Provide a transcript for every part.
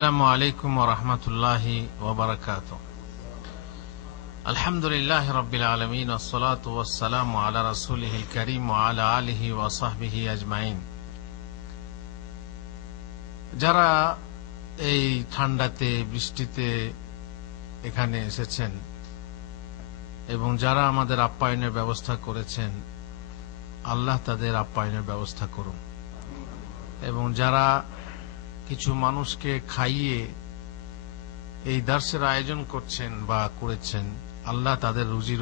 আসসালামু আলাইকুম ওয়া রাহমাতুল্লাহি ওয়া বারাকাতুহু। আলহামদুলিল্লাহি রাব্বিল আলামিন ওয়াস সালাতু ওয়াস সালামু আলা রাসূলিহিল কারীম ওয়া আলা আলিহি ওয়া সাহবিহি আজমাইন। যারা এই ঠান্ডাতে বৃষ্টিতে এখানে এসেছেন এবং যারা আমাদের আপ্যায়নের ব্যবস্থা করেছেন, আল্লাহ তাদের আপ্যায়নের ব্যবস্থা করুন। এবং যারা কিছু মানুষকে খাইয়ে এই দার্সের আয়োজন করছেন বা করেছেন, আল্লাহ তাদের রুজি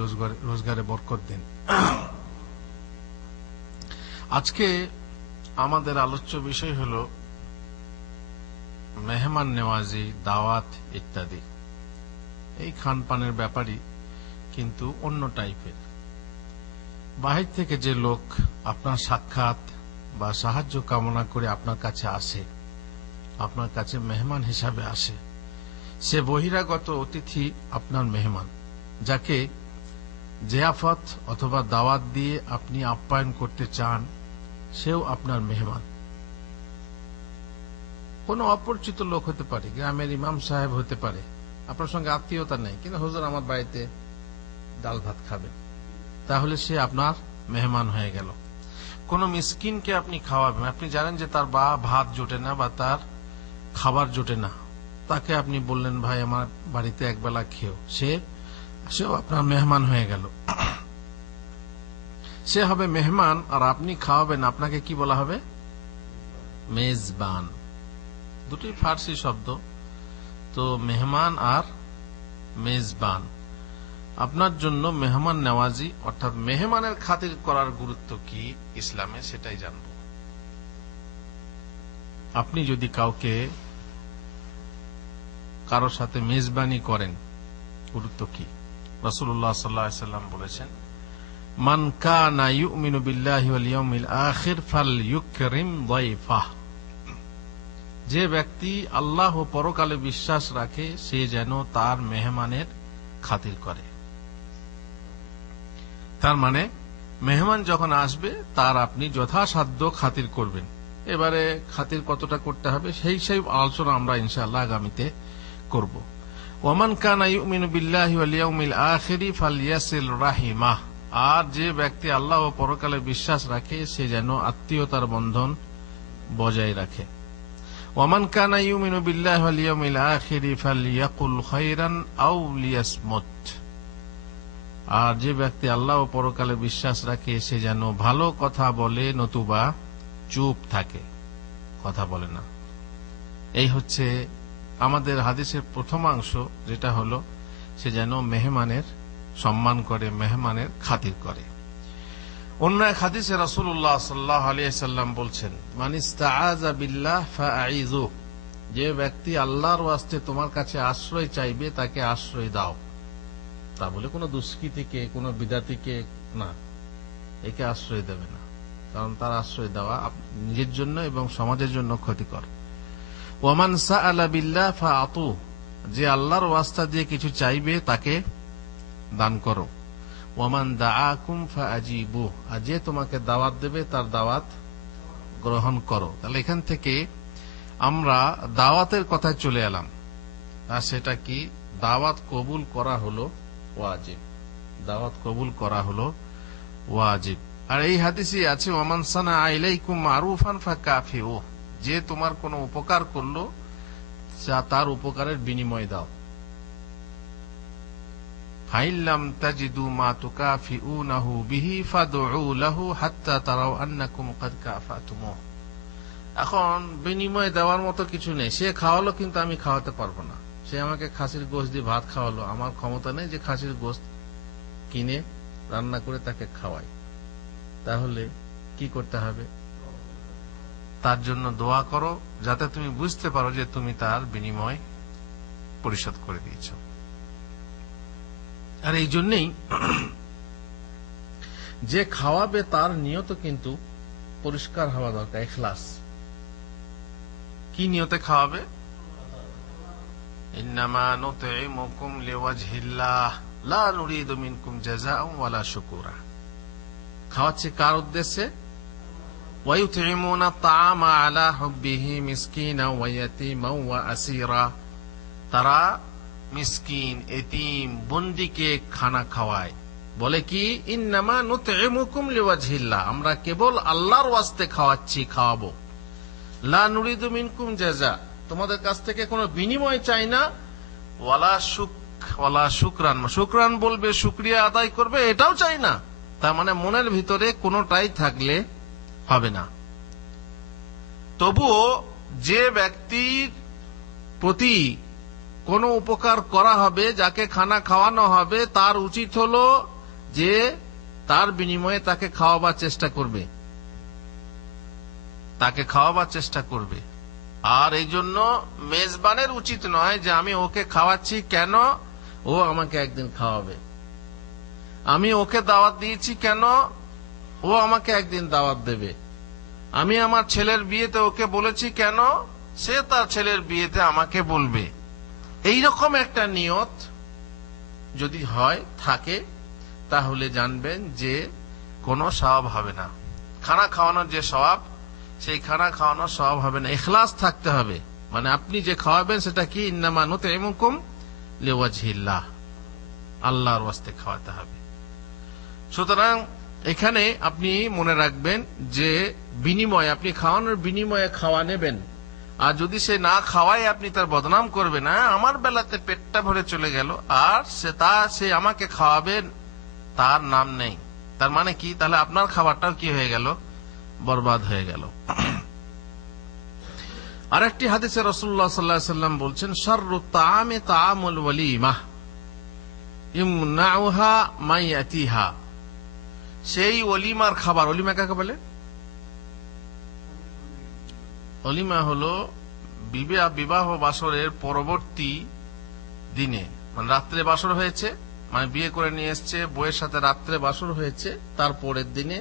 রোজগারে বরকত দিন। আজকে আমাদের আলোচ্য বিষয় হল মেহমান নেওয়াজি, দাওয়াত ইত্যাদি। এই খানপানের ব্যাপারই, কিন্তু অন্য টাইপের। বাহির থেকে যে লোক আপনার সাক্ষাৎ বা সাহায্য কামনা করে আপনার কাছে আসে, আপনার কাছে মেহমান হিসাবে আসে, সে বহিরাগত অতিথি আপনার মেহমান, যাকে জিয়াফত অথবা দাওয়াত দিয়ে আপনি আপ্যায়ন করতে চান, সেও আপনার মেহমান। কোনো অপরিচিত লোক হতে পারে, গ্রামের ইমাম সাহেব হতে পারে, আপনার সঙ্গে আত্মীয়তা নেই, কিন্তু হুজুর আমার বাড়িতে ডাল ভাত খাবেন, তাহলে সে আপনার মেহমান হয়ে গেল। কোন মিসকিনকে আপনি খাওয়াবেন, আপনি জানেন যে তার ভাত জোটে না বা তার খাবার জোটে না, তাকে আপনি বললেন ভাই আমার বাড়িতে একবেলা খেও, সেও আপনার মেহমান হয়ে গেল। সে হবে মেহমান, আর আপনি খাওয়াবেন, আপনাকে কি বলা হবে? মেজবান। দুটি ফার্সি শব্দ, তো মেহমান আর মেজবান। আপনার জন্য মেহমান নেওয়াজি অর্থাৎ মেহমানের খাতির করার গুরুত্ব কি ইসলামে, সেটাই জানব। আপনি যদি কারোর সাথে মেজবানি করেন, গুরুত্ব কি? রাসূলুল্লাহ সাল্লাল্লাহু আলাইহি ওয়াসাল্লাম বলেছেন, মান কানা ইউমিনু বিল্লাহি ওয়াল ইয়াউমিল আখির ফালইউকরিম যায়ফাহ। যে ব্যক্তি আল্লাহ ও পরকালে বিশ্বাস রাখে, সে যেন তার মেহমানের খাতির করে। তার মানে মেহমান যখন আসবে, তার আপনি যথাসাধ্য খাতির করবেন। এবারে খাতির কতটা করতে হবে সেই আলোচনা আমরা ইনশাআল্লাহ আগামীতে করব। ওয়ামান কানা ইউমিনু বিল্লাহি ওয়াল ইয়াউমিল আখিরি ফালইয়াসিল রাহিমাহ। আর যে ব্যক্তি আল্লাহ ও পরকালে বিশ্বাস রাখে, সে যেন আত্মীয়তার বন্ধন বজায় রাখে। ওয়ামান কানা ইউমিনু বিল্লাহি ওয়াল ইয়াউমিল আখিরি ফালইয়াকুল খায়রান আও লিয়াসমুত। আর যে ব্যক্তি আল্লাহ ও পরকালে বিশ্বাস রাখে, সে যেন ভালো কথা বলে নতুবা চুপ থাকে, কথা বলে না। এই হচ্ছে আমাদের হাদিসের প্রথমাংশ, যেটা হলো সে যেন মেহমানের সম্মান করে, মেহমানের খাতির করে। অন্য এক হাদিসে রাসূলুল্লাহ সাল্লাল্লাহু আলাইহি ওয়াসাল্লাম বলছেন, মান ইস্তাআযা বিল্লাহ ফাআইযু। যে ব্যক্তি আল্লাহর ওয়াস্তে তোমার কাছে আশ্রয় চাইবে, তাকে আশ্রয় দাও। তা বলে কোনো দুষ্কৃতীকে, কোনো বিদাতিকে না, একে আশ্রয় দেবে না, কারণ তার আশ্রয় দেওয়া নিজের জন্য এবং সমাজের জন্য ক্ষতিকর। ওয়ামান সাআলা বিল্লাহ ফাআতু। যে আল্লাহর ওয়াস্তা দিয়ে কিছু চাইবে, তাকে দান করো। ওয়ামান দাআকুম ফাআজিবু। আর যে তোমাকে দাওয়াত দেবে, তার দাওয়াত গ্রহণ করো। তাহলে এখান থেকে আমরা দাওয়াতের কথায় চলে এলাম। আর সেটা কি? দাওয়াত কবুল করা হলো ওয়াজিব। দাওয়াত কবুল করা হলো ওয়াজিব। আর এই হাদিসে আছে, ওয়ামান সানা ইলাইকুম মারুফান ফাকাফিউ। যে তোমার কোনো উপকার করলো, তার উপকারের বিনিময় দাও। ফাইল্লাম তাজিদু মা তুকাফিউনাহু বিহি ফাদউ লাহু হাত্তা তারাউ আন্নাকুম ক্বাদ কাফাতুমুহ। এখন বিনিময় দেওয়ার মতো কিছু নেই। সে খাওয়ালো, কিন্তু আমি খাওয়াতে পারবো না। সে আমাকে খাসির গোশত দিয়ে ভাত খাওয়ালো, আমার ক্ষমতা নেই যে খাসির গোশত কিনে রান্না করে তাকে খাওয়াই। তাহলে কি করতে হবে? তার জন্য দোয়া করো, যাতে তুমি বুঝতে পারো যে তুমি তার বিনিময় পরিশোধ করে দিয়েছ। আর এই জন্যই যে খাওয়াবে, তার নিয়ত কিন্তু পরিষ্কার হওয়া দরকার, ইখলাস। কি নিয়তে খাওয়াবে? ইন্নামা নুতঈমুকুম লিওয়াজহিল্লাহ লা নুরিদু মিনকুম জাযাআন ওয়ালা শুকুরা। খাওয়াচ্ছে কার উদ্দেশ্যে? ওয়ায়ুতঈমুনা আত-তাআমা আলা হুব্বিহি মিসকিনা ওয়া ইয়াতীমা ওয়া আসীরা, তারা মিসকিন, এতিম, বন্দীকে খানা খাওয়ায়। বলে কি, ইন্নামা নুতঈমুকুম লিওয়াজহিল্লাহ, আমরা কেবল আল্লাহর ওয়াস্তে খাওয়াচ্ছি, খাওয়াবো। লা নুরিদু মিনকুম জাযা, তোমাদের কাছ থেকে কোনো বিনিময় চাই না। ওয়ালা শুকরান, শুকরান বলবে, শুকরিয়া আদায় করবে, এটাও চাই না। তার মানে মনের ভিতরে কোনোটাই থাকলে হবে না। তবুও যে ব্যক্তির প্রতি কোনো উপকার করা হবে, যাকে খানা খাওয়ানো হবে, তার উচিত হলো যে তার বিনিময়ে তাকে খাওয়াবার চেষ্টা করবে, তাকে খাওয়াবার চেষ্টা করবে। আর এই জন্য মেজবানের উচিত নয় যে আমি ওকে খাওয়াচ্ছি কেন, ও আমাকে একদিন খাওয়াবে, আমি ওকে দাওয়াত দিয়েছি কেন, ও আমাকে একদিন দাওয়াত দেবে, আমি আমার ছেলের বিয়েতে ওকে বলেছি কেন, সে তার ছেলের বিয়েতে আমাকে বলবে। এইরকম একটা নিয়ত যদি হয় থাকে, তাহলে জানবেন যে কোনো সওয়াব হবে না। খানা খাওয়ানোর যে সওয়াব, সেই খানা খাওয়ানোর সওয়াব হবে না। ইখলাস থাকতে হবে, মানে আপনি যে খাওয়াবেন সেটা কি, ইন্নামা নুতঈমুকুম লিওয়াজহিল্লাহ, আল্লাহর ওয়াস্তে খাওয়াতে হবে। সুতরাং এখানে আপনি মনে রাখবেন যে বিনিময়, আপনি খাওয়ানোর বিনিময়ে খাওয়া নেবেন। আর যদি সে না খাওয়ায় আপনি তার বদনাম করবেন, না আমার বেলাতে পেটটা ভরে চলে গেল, আর সে আমাকে খাওয়াবেন, তার নাম নেই, তার মানে কি, তাহলে আপনার খাবারটাও কি হয়ে গেল, বরবাদ হয়ে গেল। আরেকটি হাদিসে রাসূলুল্লাহ সাল্লাল্লাহু আলাইহি ওয়াসাল্লাম বলছেন, শাররুত তাআমি তাআমুল ওয়ালিমাহ ইমনাউহা মাইয়াতিহা, সেই ওলিমার খাবার, ওলিমা কাকে বলে? ওলিমা হলো বিবাহ বাসরের পরবর্তী দিনে, মানে রাত্রে বাসর হয়েছে, মানে বিয়ে করে নিয়ে এসছে, বউয়ের সাথে রাত্রে বাসর হয়েছে, তারপরের দিনে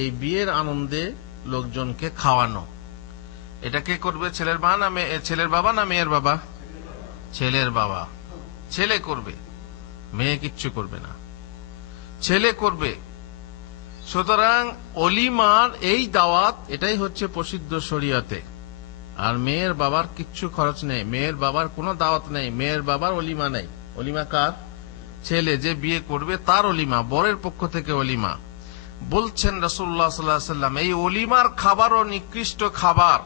এই বিয়ের আনন্দে লোকজনকে খাওয়ানো। এটা কে করবে? ছেলের বাবা না মেয়ের বাবা? ছেলের বাবা। ছেলে করবে, মেয়ে কিচ্ছু করবে না, ছেলে করবে। সুতরাং অলিমার এই দাওয়াত, এটাই হচ্ছে প্রসিদ্ধ শরীয়তে। আর মেয়ের বাবার কিচ্ছু খরচ নেই, মেয়ের বাবার কোনো দাওয়াত নেই, মেয়ের বাবার অলিমা নেই। অলিমা কার? ছেলে যে বিয়ে করবে তার অলিমা, বরের পক্ষ থেকে অলিমা। বলছেন রাসূলুল্লাহ সাল্লাল্লাহু আলাইহি ওয়াসাল্লাম, এই অলিমার খাবারও নিকৃষ্ট খাবার,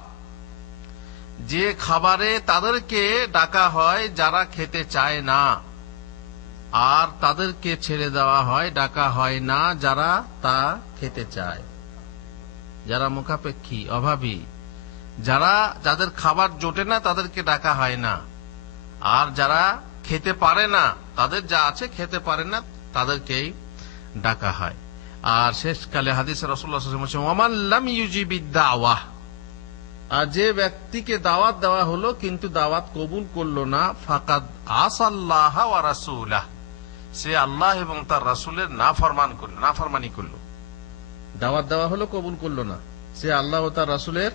যে খাবারে তাদেরকে ডাকা হয় যারা খেতে চায় না, আর তাদেরকে ছেড়ে দেওয়া হয়, ডাকা হয় না যারা তা খেতে চায়, যারা মুখাপেক্ষী, অভাবী, যাদের খাবার জোটে না তাদেরকে ডাকা হয় না, আর যারা খেতে পারে না, তাদের যা আছে খেতে পারে না, তাদেরকেই ডাকা হয়। আর শেষকালে হাদিসে রাসূলুল্লাহ সাল্লাল্লাহু আলাইহি ওয়াসাল্লাম, ওয়ামান লাম ইউজিবিদ দাওয়াহ, আর যে ব্যক্তিকে দাওয়াত দেওয়া হলো কিন্তু দাওয়াত কবুল করলো না, ফাকাদ আসাল্লাহ ওয়া রাসূলাহ, সে আল্লাহ এবং তার রাসূলের নাফরমানি করলো। দাওয়াত দেওয়া হলো, কবুল করলো না, সে আল্লাহ ও তার রাসূলের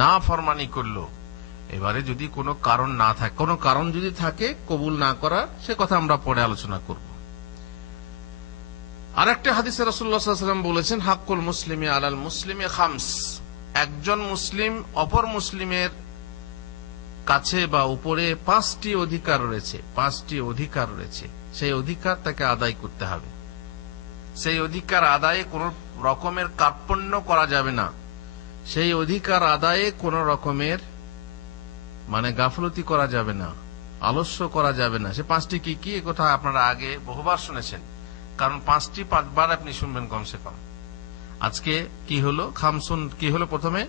নাফরমানি করলো। এবারে যদি কোনো কারণ না থাকে, কোনো কারণ যদি থাকে কবুল না করার, সে কথা আমরা পরে আলোচনা করব। আরেকটা হাদিসে রাসূলুল্লাহ সাল্লাল্লাহু আলাইহি ওয়াসাল্লাম বলেছেন, হাক্কুল মুসলিমি আলাল মুসলিমি খামস, একজন মুসলিম অপর মুসলিমের কাছে বা উপরে 5টি অধিকার রয়েছে, 5টি অধিকার রয়েছে, সেই অধিকার তাকে আদায় করতে হবে। সেই অধিকার আদায়ে কোন রকমের কার্পণ্য করা যাবে না, সেই অধিকার আদায়ে কোন রকমের মানে গাফলতি করা যাবে না, আলস্য করা যাবে না। সে 5টি কি কি, কথা আপনারা আগে বহুবার শুনেছেন, কারণ 5টি 5বার আপনি শুনবেন কমসে কম। আজকে কি হলো, খামসুন কি হলো? প্রথমে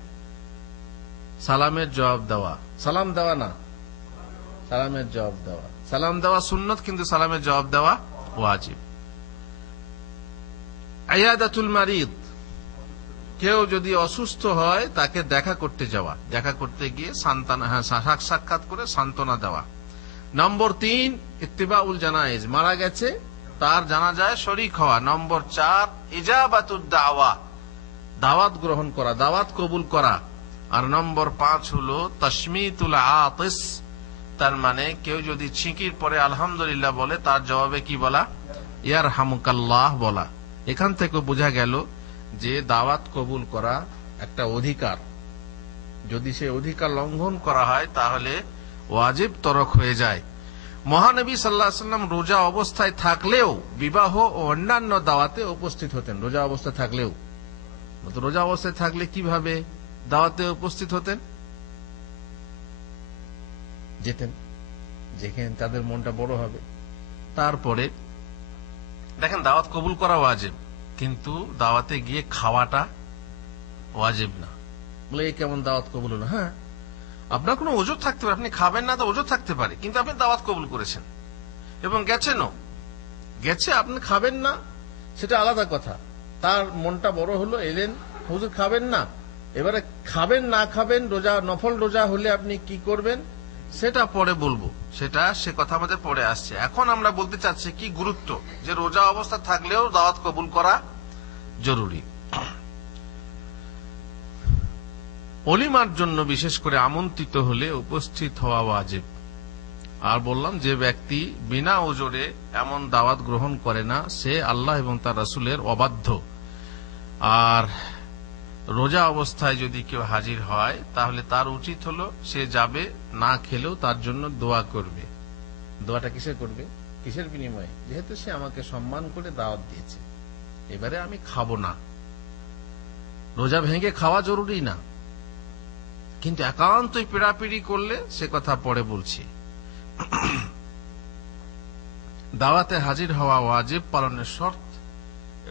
সালামের জবাব দেওয়া, সালাম দেওয়া না, সালামের জবাব দেওয়া। সালাম দেওয়া সুন্নত, কিন্তু সালামের জবাব দেওয়া ওয়াজিব। আয়াদাতুল মারিদ, কেউ যদি অসুস্থ হয় তাকে দেখা করতে যাওয়া, দেখা করতে গিয়ে সাক্ষাৎ করে সান্ত্বনা দেওয়া। নম্বর 3 ইত্তিবাউল জানায়েজ, মারা গেছে তার জানাজায় শরীক হওয়া। নম্বর 4 ইজাবাতুদ দাওয়া, দাওয়াত গ্রহণ করা, দাওয়াত কবুল করা। আর নম্বর 5 হলো তাশমিতুল আতিস, তার মানে কেউ যদি ছিঁকির পরে আলহামদুলিল্লাহ বলে, তার জবাবে কি বলা? ইয়ারহামুকাল্লাহ বলা। এখান থেকে বোঝা গেল যে দাওয়াত কবুল করা একটা অধিকার, যদি সে অধিকার লঙ্ঘন করা হয় তাহলে ওয়াজিব তরক হয়ে যায়। মহানবী সাল্লাল্লাহু আলাইহি ওয়াসাল্লাম রোজা অবস্থায় থাকলেও বিবাহ ও অন্যান্য দাওয়াতে উপস্থিত হতেন। রোজা অবস্থায় থাকলেও, রোজা অবস্থায় থাকলে কিভাবে দাওয়াতে উপস্থিত হতেন? যেতেন যেখানে তাদের মনটা বড় হবে। তারপরে দেখেন, দাওয়াত কবুল করা ওয়াজিব, কিন্তু দাওয়াতে গিয়ে খাওয়াটা ওয়াজিব না। বলে এই কেমন দাওয়াত কবুল হলো? হ্যাঁ, আপনার কোনো ওজোর থাকতে পারে, আপনি খাবেন না, তো ওজোর থাকতে পারে, কিন্তু আপনি দাওয়াত কবুল করেছেন এবং গেছেনও, গেছে, আপনি খাবেন না সেটা আলাদা কথা। তার মনটা বড় হলো, এলেন, হুজুর খাবেন না, এবারে খাবেন না খাবেন, রোজা নফল রোজা হলে আপনি কি করবেন সেটা পরে বলবো, সে কথা আমাদের পরে আসছে। এখন আমরা বলতে চাচ্ছি কি গুরুত্ব, যে রোজা অবস্থা থাকলেও দাওয়াত কবুল করা জরুরি। অলিমার জন্য বিশেষ করে আমন্ত্রিত হলে উপস্থিত হওয়া ওয়াজিব। আর বললাম, যে ব্যক্তি বিনা ওজরে এমন দাওয়াত গ্রহণ করে না সে আল্লাহ এবং তার রাসূলের অবাধ্য। আর রোজা অবস্থায় যদি কেউ হাজির হয় তাহলে তার উচিত হলো সে যাবে, না খেলেও তার জন্য দোয়া করবে। দোয়াটা কিসের করবে? কিসের বিনিময়ে? যেহেতু সে আমাকে সম্মান করে দাওয়াত দিয়েছে, এবারে আমি খাবো না। রোজা ভেঙে খাওয়া জরুরি না, কিন্তু একান্তই পিড়াপিড়ি করলে সে কথা পরে বলছি। দাওয়াতে হাজির হওয়া ওয়াজিব পালনের শর্ত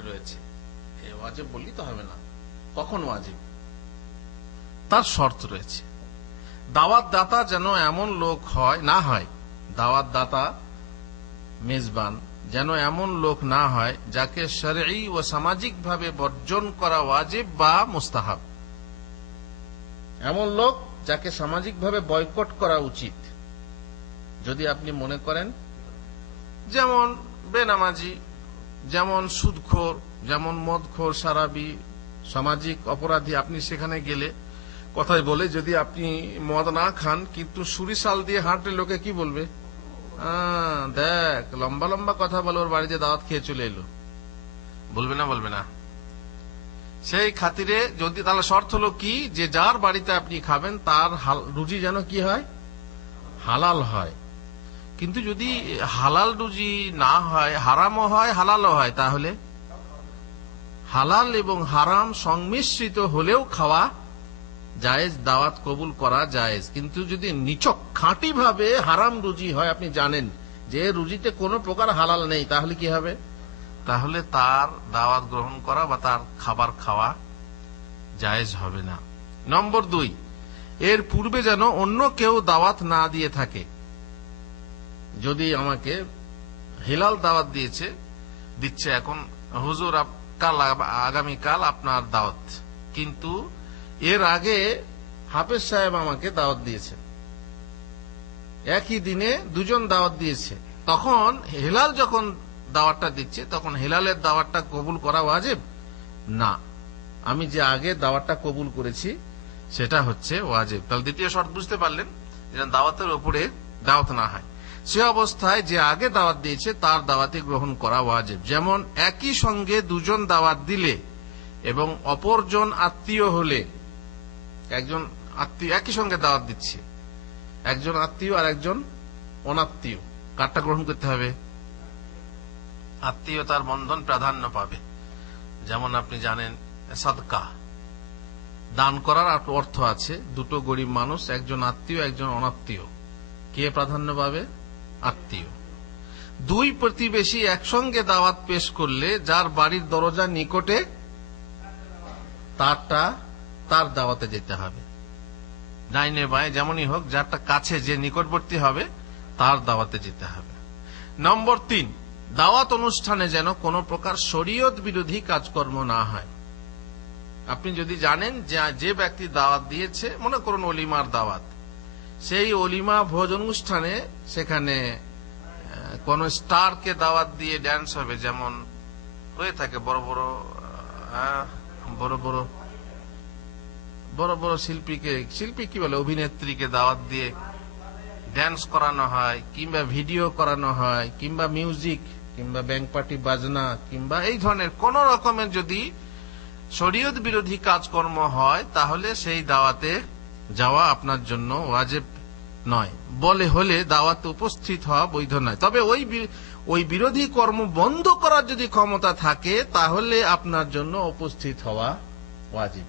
রয়েছে। এই ওয়াজিব বললি তো হবে না, কখন ওয়াজিব তার শর্ত রয়েছে। দাওয়াত দাতা যেন এমন লোক না হয়, দাওয়াত দাতা মেজবান যেন এমন লোক না হয় যাকে শরঈ ও সামাজিক ভাবে বর্জন করা ওয়াজিব বা মুস্তাহাব। এমন লোক যাকে সামাজিক ভাবে বয়কট করা উচিত। যদি আপনি মনে করেন যেমন বেনামাজি, যেমন সুদখোর, যেমন মদখোর, সারাবি, সামাজিক অপরাধী, আপনি সেখানে গেলে কথাই বলে যদি আপনি মদ না খান কিন্তু সুরিশাল দিয়ে হাঁটলে লোকে কি বলবে? দেখ, লম্বা লম্বা কথা বলে ওর বাড়িতে দাওয়াত খেয়ে চলে এলো, বলবে না? বলবে না। সেই খাতিরে যদি, তাহলে শর্ত হলো কি, যে যার বাড়িতে আপনি খাবেন তার রুজি যেন কি হয়? হালাল হয়। কিন্তু যদি হালাল রুজি না হয়, হারামও হয় হালালও হয়, তাহলে হালাল এবং হারাম সংমিশ্রিত হলেও খাওয়া জায়েজ, দাওয়াত কবুল করা জায়েজ। কিন্তু যদি নিছক খাঁটি ভাবে হারাম রুজি হয়, আপনি জানেন যে রুজিতে কোনো প্রকার হালাল নেই, তাহলে কি হবে? তাহলে তার দাওয়াত গ্রহণ করা বা তার খাবার খাওয়া জায়েজ হবে না। নম্বর 2, এর পূর্বে যেন অন্য কেউ দাওয়াত না দিয়ে থাকে। যদি আমাকে হিলাল দাওয়াত দিচ্ছে এখন, হুজুর আগামীকাল আপনার দাওয়াত, কিন্তু এর আগে হাফেজ সাহেব আমাকে দাওয়াত দিয়েছে, একই দিনে দুজন দাওয়াত দিয়েছে, তখন হিলাল যখন দাওয়াতটা দিচ্ছে তখন হিলালের দাওয়াতটা কবুল করা ওয়াজিব না। আমি যে আগে দাওয়াতটা কবুল করেছি সেটা হচ্ছে ওয়াজিব। তাহলে দ্বিতীয় শর্ত বুঝতে পারলেন, যে দাওয়াতের উপরে দাওয়াত না হয়। সে অবস্থায় যে আগে দাওয়াত দিয়েছে তার দাওয়াতি গ্রহণ করা ওয়াজিব। যেমন একই সঙ্গে দুজন দাওয়াত দিলে এবং অপরজন আত্মীয় হলে, একজন আত্মীয় একই সঙ্গে দাওয়াত দিচ্ছে, একজন আত্মীয় আর একজন অনাত্মীয়, কারটা গ্রহণ করতে হবে? আত্মীয়তার বন্ধন প্রাধান্য পাবে। যেমন আপনি জানেন সাদকা, দান করার অর্থ আছে, দুটো গরিব মানুষ, একজন আত্মীয় একজন অনাত্মীয়, কে প্রাধান্য পাবে? আত্মীয়। 2 প্রতিবেশী একসঙ্গে দাওয়াত পেশ করলে যার বাড়ির দরজা নিকটে তার দাওয়াতে যেতে হবে। ডাইনে বাঁয়ে যেমনই হোক, যারটা কাছে, যে নিকটবর্তী হবে তার দাওয়াতে যেতে হবে। নম্বর 3, দাওয়াত অনুষ্ঠানে যেন কোনো প্রকার শরীয়ত বিরোধী কাজকর্ম না হয়। আপনি যদি জানেন যে ব্যক্তি দাওয়াত দিয়েছে, মনে করুন অলিমার দাওয়াত, সেই অলিমা ভোজ অনুষ্ঠানে সেখানে কোন স্টারকে দাওয়াত দিয়ে ড্যান্স হবে, যেমন হয়ে থাকে বড় বড় শিল্পী কি বলে, অভিনেত্রীকে দাওয়াত দিয়ে ড্যান্স করানো হয়, কিংবা ভিডিও করানো হয়, কিংবা মিউজিক, কিংবা ব্যাংক পার্টি বাজনা, কিংবা এই ধরনের কোন রকমের যদি শরীয়ত বিরোধী কাজকর্ম হয় তাহলে সেই দাওয়াতে যাওয়া আপনার জন্য ওয়াজিব নয়। বলে হলে দাওয়াতে উপস্থিত হওয়া বৈধ নয়। তবে ওই বিরোধী কর্ম বন্ধ করার যদি ক্ষমতা থাকে তাহলে আপনার জন্য উপস্থিত হওয়া ওয়াজিব।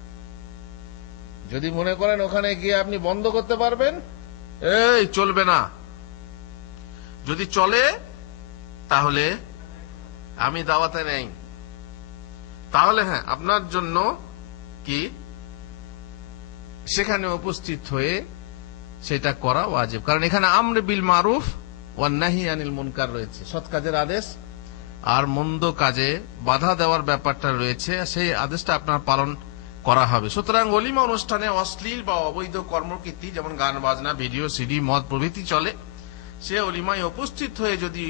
যদি মনে করেন ওখানে গিয়ে আপনি বন্ধ করতে পারবেন, এই চলবে না, যদি চলে তাহলে আমি দাওয়াতে নেই, তাহলে হ্যাঁ আপনার জন্য কি সেখানে উপস্থিত হয়ে সেটা করা ওয়াজিব। কারণ এখানে আমর বিল মারুফ ওয়ান নাহি আনিল মুনকার রয়েছে, সৎ কাজের আদেশ আর মন্দ কাজে বাধা দেওয়ার ব্যাপারটা রয়েছে, সেই আদেশটা আপনার পালন করা হবে। সুতরাং ওলিমা অনুষ্ঠানে অশ্লীল বা অবৈধ কর্মকীর্তি যেমন গান বাজনা, ভিডিও, সিডি, মদ প্রভৃতি চলে, সে ওলিমায় উপস্থিত হয়ে যদি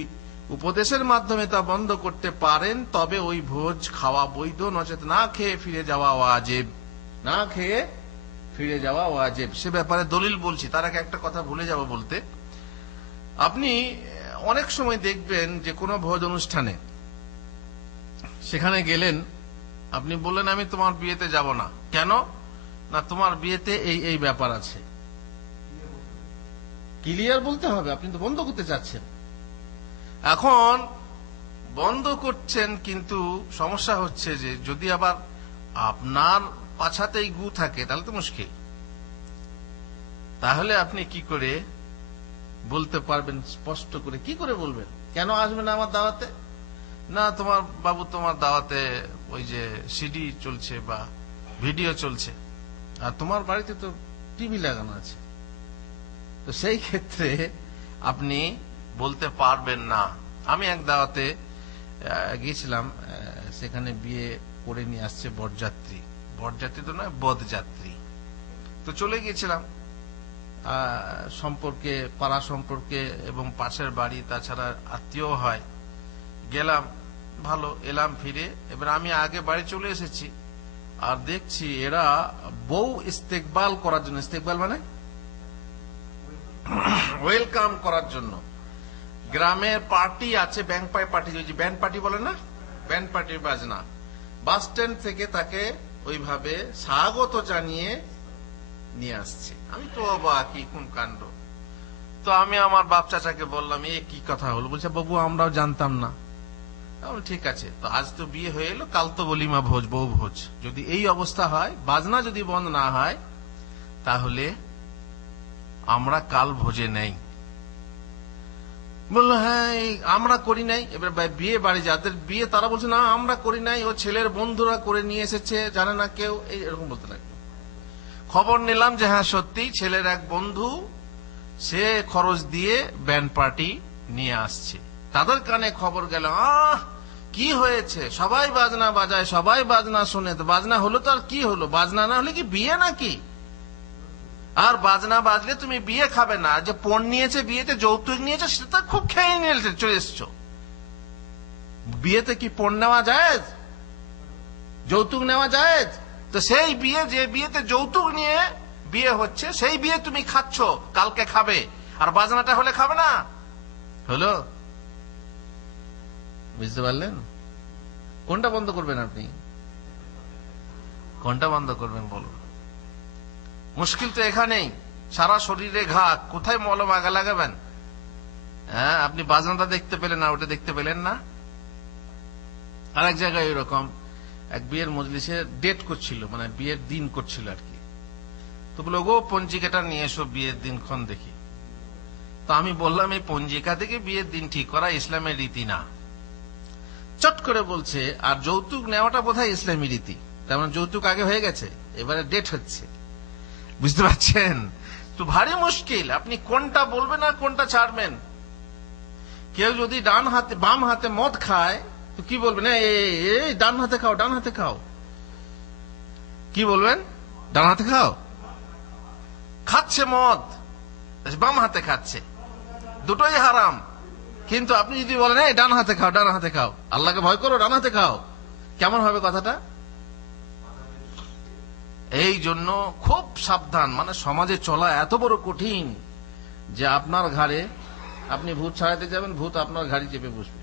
উপদেশের মাধ্যমে তা বন্ধ করতে পারেন তবে ওই ভোজ খাওয়া বৈধ, নচেত না খেয়ে ফিরে যাওয়া ওয়াজিব। না খেয়ে ফিরে যাওয়া ওয়াজিব। সে ব্যাপারে দলিল বলছি, তার আগে একটা কথা ভুলে যাব বলতে। আপনি অনেক সময় দেখবেন যে কোনো ভোজ অনুষ্ঠানে সেখানে গেলেন, আপনি বললেন আমি তোমার বিয়েতে যাব না। কেন? না তোমার বিয়েতে এই ব্যাপার আছে। ক্লিয়ার বলতে হবে, আপনি তো বন্ধ করতে চাচ্ছেন। এখন বন্ধ করছেন, কিন্তু সমস্যা হচ্ছে যে যদি আবার আপনার পাছাতেই গু থাকে তাহলে তো মুশকিল। তাহলে আপনি কি করে বলতে পারবেন স্পষ্ট করে? কি করে বলবেন কেন আসবে না আমার দাওয়াতে? না তোমার বাবু তোমার দাওয়াতে ওই যে সিডি চলছে বা ভিডিও চলছে, আর তোমার বাড়িতে তো টিভি লাগানো আছে। তো সেই ক্ষেত্রে আপনি বলতে পারবেন না। আমি এক দাওয়াতে গিয়েছিলাম, সেখানে বিয়ে করে নিয়ে আসছে বরযাত্রী, বরযাত্রী তো নয় বদযাত্রী। তো চলে গিয়েছিলাম সম্পর্কে, পাড়া সম্পর্কে এবং পাশের বাড়ি, তাছাড়া আত্মীয় হয়। গেলাম, ভালো, এলাম ফিরে। এবার আমি আগে বাড়ি চলে এসেছি আর দেখছি এরা বউ ইস্তেকবাল করার জন্য, ইস্তেকবাল মানে ওয়েলকাম করার জন্য, গ্রামের পার্টি আছে, ব্যাংক পার্টি, ওই যে ব্যান্ড পার্টি বলে না, ব্যান্ড পার্টির বাজনা, বাস স্ট্যান্ড থেকে তাকে ওইভাবে স্বাগত জানিয়ে নিয়ে আসছে। আমি তো অবাক, কি কোন কাণ্ড। তো আমি আমার বাপ চাচাকে বললাম এ কি কথা হলো? বলছে বাবু আমরাও জানতাম না। ঠিক আছে, তো আজ তো বিয়ে হয়ে এলো, কাল তো বলিমা ভোজ, বউ ভোজ। যদি এই অবস্থা হয়, বাজনা যদি বন্ধ না হয়, তাহলে আমরা কাল ভোজে নেই। বললো হ্যাঁ আমরা করি নাই। এবার বিয়ে বাড়ি যাদের বিয়ে তারা বলছে না আমরা করি নাই, ও ছেলের বন্ধুরা করে নিয়ে এসেছে, জানে না কেউ, এরকম বলতে লাগলো। খবর নিলাম যে হ্যাঁ সত্যি ছেলের এক বন্ধু সে খরচ দিয়ে ব্যান্ড পার্টি নিয়ে আসছে। তাদের কানে খবর গেল, কি হয়েছে, সবাই বাজনা বাজায়, সবাই বাজনা শুনে, তো বাজনা হলো তো আর কি হলো? বাজনা না হলে কি বিয়ে নাকি? আর বাজনা বাজলে তুমি বিয়ে খাবে না। যে পণ নিয়েছে বিয়েতে, যৌতুক নিয়েছে, সেটা খুব খেয়ে নিয়ে চলে এসছো। বিয়েতে কি পণ নেওয়া যায়, যৌতুক নেওয়া যায়? তো সেই বিয়ে, যে বিয়েতে যৌতুক নিয়ে বিয়ে হচ্ছে, সেই বিয়ে তুমি খাচ্ছ, কালকে খাবে, আর বাজনাটা হলে খাবে না। হলো? বুঝতে পারলেন? কোনটা বন্ধ করবেন আপনি? কোনটা বন্ধ করবেন বলুন? মুশকিল তো এখানেই। সারা শরীরে ঘা, কোথায় মলম আগা লাগাবেন? হ্যাঁ, আপনি বাজনাটা দেখতে পেলেন না, ওটা দেখতে পেলেন না। আর এক জায়গায় এরকম এক বিয়ের মজলিসে ডেট করছিল, মানে বিয়ের দিন করছিল আর কি। তো বলো গো পঞ্জিকাটা নিয়ে এসো, বিয়ের দিনক্ষণ দেখি। তো আমি বললাম এই পঞ্জিকা থেকে বিয়ের দিন ঠিক করা ইসলামের রীতি না। চট করে বলছে আর যৌতুক নেওয়াটা বোধহয় ইসলামী রীতি। তেমন যৌতুক আগে হয়ে গেছে, এবারে ডেট হচ্ছে। বুঝতে পারছেন? তো ভারী মুশকিল, আপনি কোনটা বলবেন আর কোনটা ছাড়বেন। কেউ যদি ডান হাতে বাম হাতে মদ খায় তো কি বলবেন? এই ডান হাতে খাও, ডান হাতে খাও। কি বলবেন? ডান হাতে খাও। খাচ্ছে মদ, বাম হাতে খাচ্ছে, দুটোই হারাম। কিন্তু আপনি যদি বলেন এই ডান হাতে খাও, ডান হাতে খাও, আল্লাহকে ভয় করো, ডান হাতে খাও, কেমন হবে কথাটা? এই জন্য খুব সাবধান। মানে সমাজে চলা এত বড় কঠিন যে আপনার ঘাড়ে, আপনি ভূত ছাড়াইতে যাবেন, ভূত আপনার ঘাড়ি চেপে বসবে।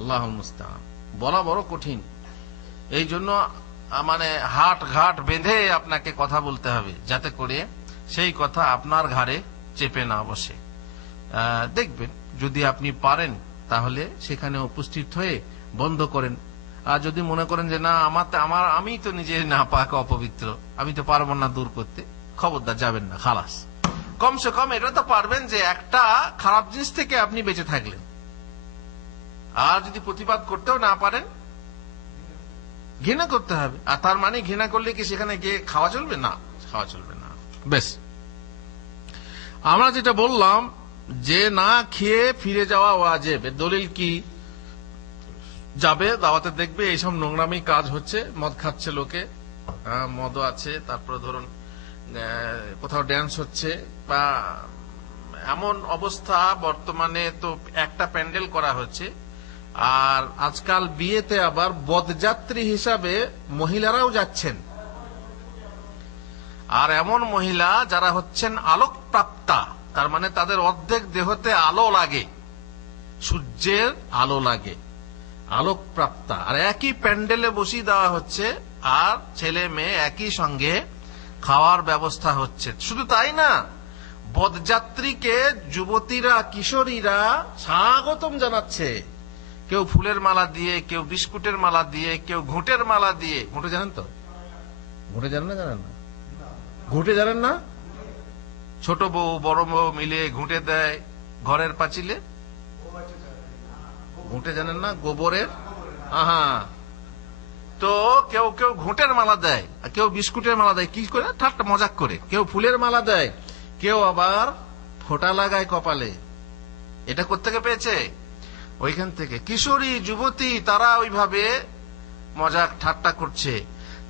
আল্লাহুল মুস্তাআন। বলা বড় কঠিন। এই জন্য মানে হাট ঘাট বেঁধে আপনাকে কথা বলতে হবে, যাতে করে সেই কথা আপনার ঘাড়ে চেপে না বসে। দেখবেন যদি আপনি পারেন তাহলে সেখানে উপস্থিত হয়ে বন্ধ করেন। আর যদি মনে করেন যে না আমি তো নিজে না পাক অপবিত্র, আমি তো পারবো না দূর করতে, খবরদার যাবেন না, খালাস। কমসে কম এটা তো পারবেন যে একটা খারাপ জিনিস থেকে আপনি বেঁচে থাকলেন। আর যদি প্রতিবাদ করতেও না পারেন, ঘৃণা করতে হবে। আর তার মানে ঘৃণা করলে কি সেখানে গিয়ে খাওয়া চলবে? না, খাওয়া চলবে না। বেশ, আমরা যেটা বললাম যে না খেয়ে ফিরে যাওয়া ওয়াজিব, দলিল কি? যাবে দাওয়াতে, দেখবে এইসব নোংরামি কাজ হচ্ছে, মদ খাচ্ছে লোকে, মদও আছে, তারপরে ধরুন কোথাও ড্যান্স হচ্ছে, বা এমন অবস্থা বর্তমানে তো একটা প্যান্ডেল করা হচ্ছে, আর আজকাল বিয়েতে আবার বরযাত্রী হিসাবে মহিলারাও যাচ্ছেন। আর এমন মহিলা যারা হচ্ছেন আলোক প্রাপ্তা, তার মানে তাদের অর্ধেক দেহতে আলো লাগে, সূর্যের আলো লাগে, আলোক প্রাপ্তা। আর একই প্যান্ডেলে বসিয়ে দেওয়া হচ্ছে, আর ছেলে মেয়ে একই সঙ্গে খাওয়ার ব্যবস্থা হচ্ছে। শুধু তাই না, বরযাত্রীকে যুবতীরা, কিশোরীরা স্বাগতম জানাচ্ছে। কেউ ফুলের মালা দিয়ে, কেউ বিস্কুটের মালা দিয়ে, কেউ ঘুঁটের মালা দিয়ে। ঘুঁটে জানেন তো? ঘুঁটে জানেন না? জানেন না? ঘুঁটে জানেন না? ছোট বউ বড় বউ মিলে ঘুঁটে দেয় ঘরের পাঁচিলে। ঘুঁটে জানেন না? গোবরের। আহা, তো কেউ কেউ ঘুঁটের মালা দেয়, কেউ বিস্কুটের মালা দেয়। কি করে? ঠাট্টা মজাক করে। কেউ ফুলের মালা দেয়, কেউ আবার ফোঁটা লাগায় কপালে। এটা কোত্থেকে পেয়েছে? ওইখান থেকে। কিশোরী যুবতী তারা ওইভাবে মজাক ঠাট্টা করছে।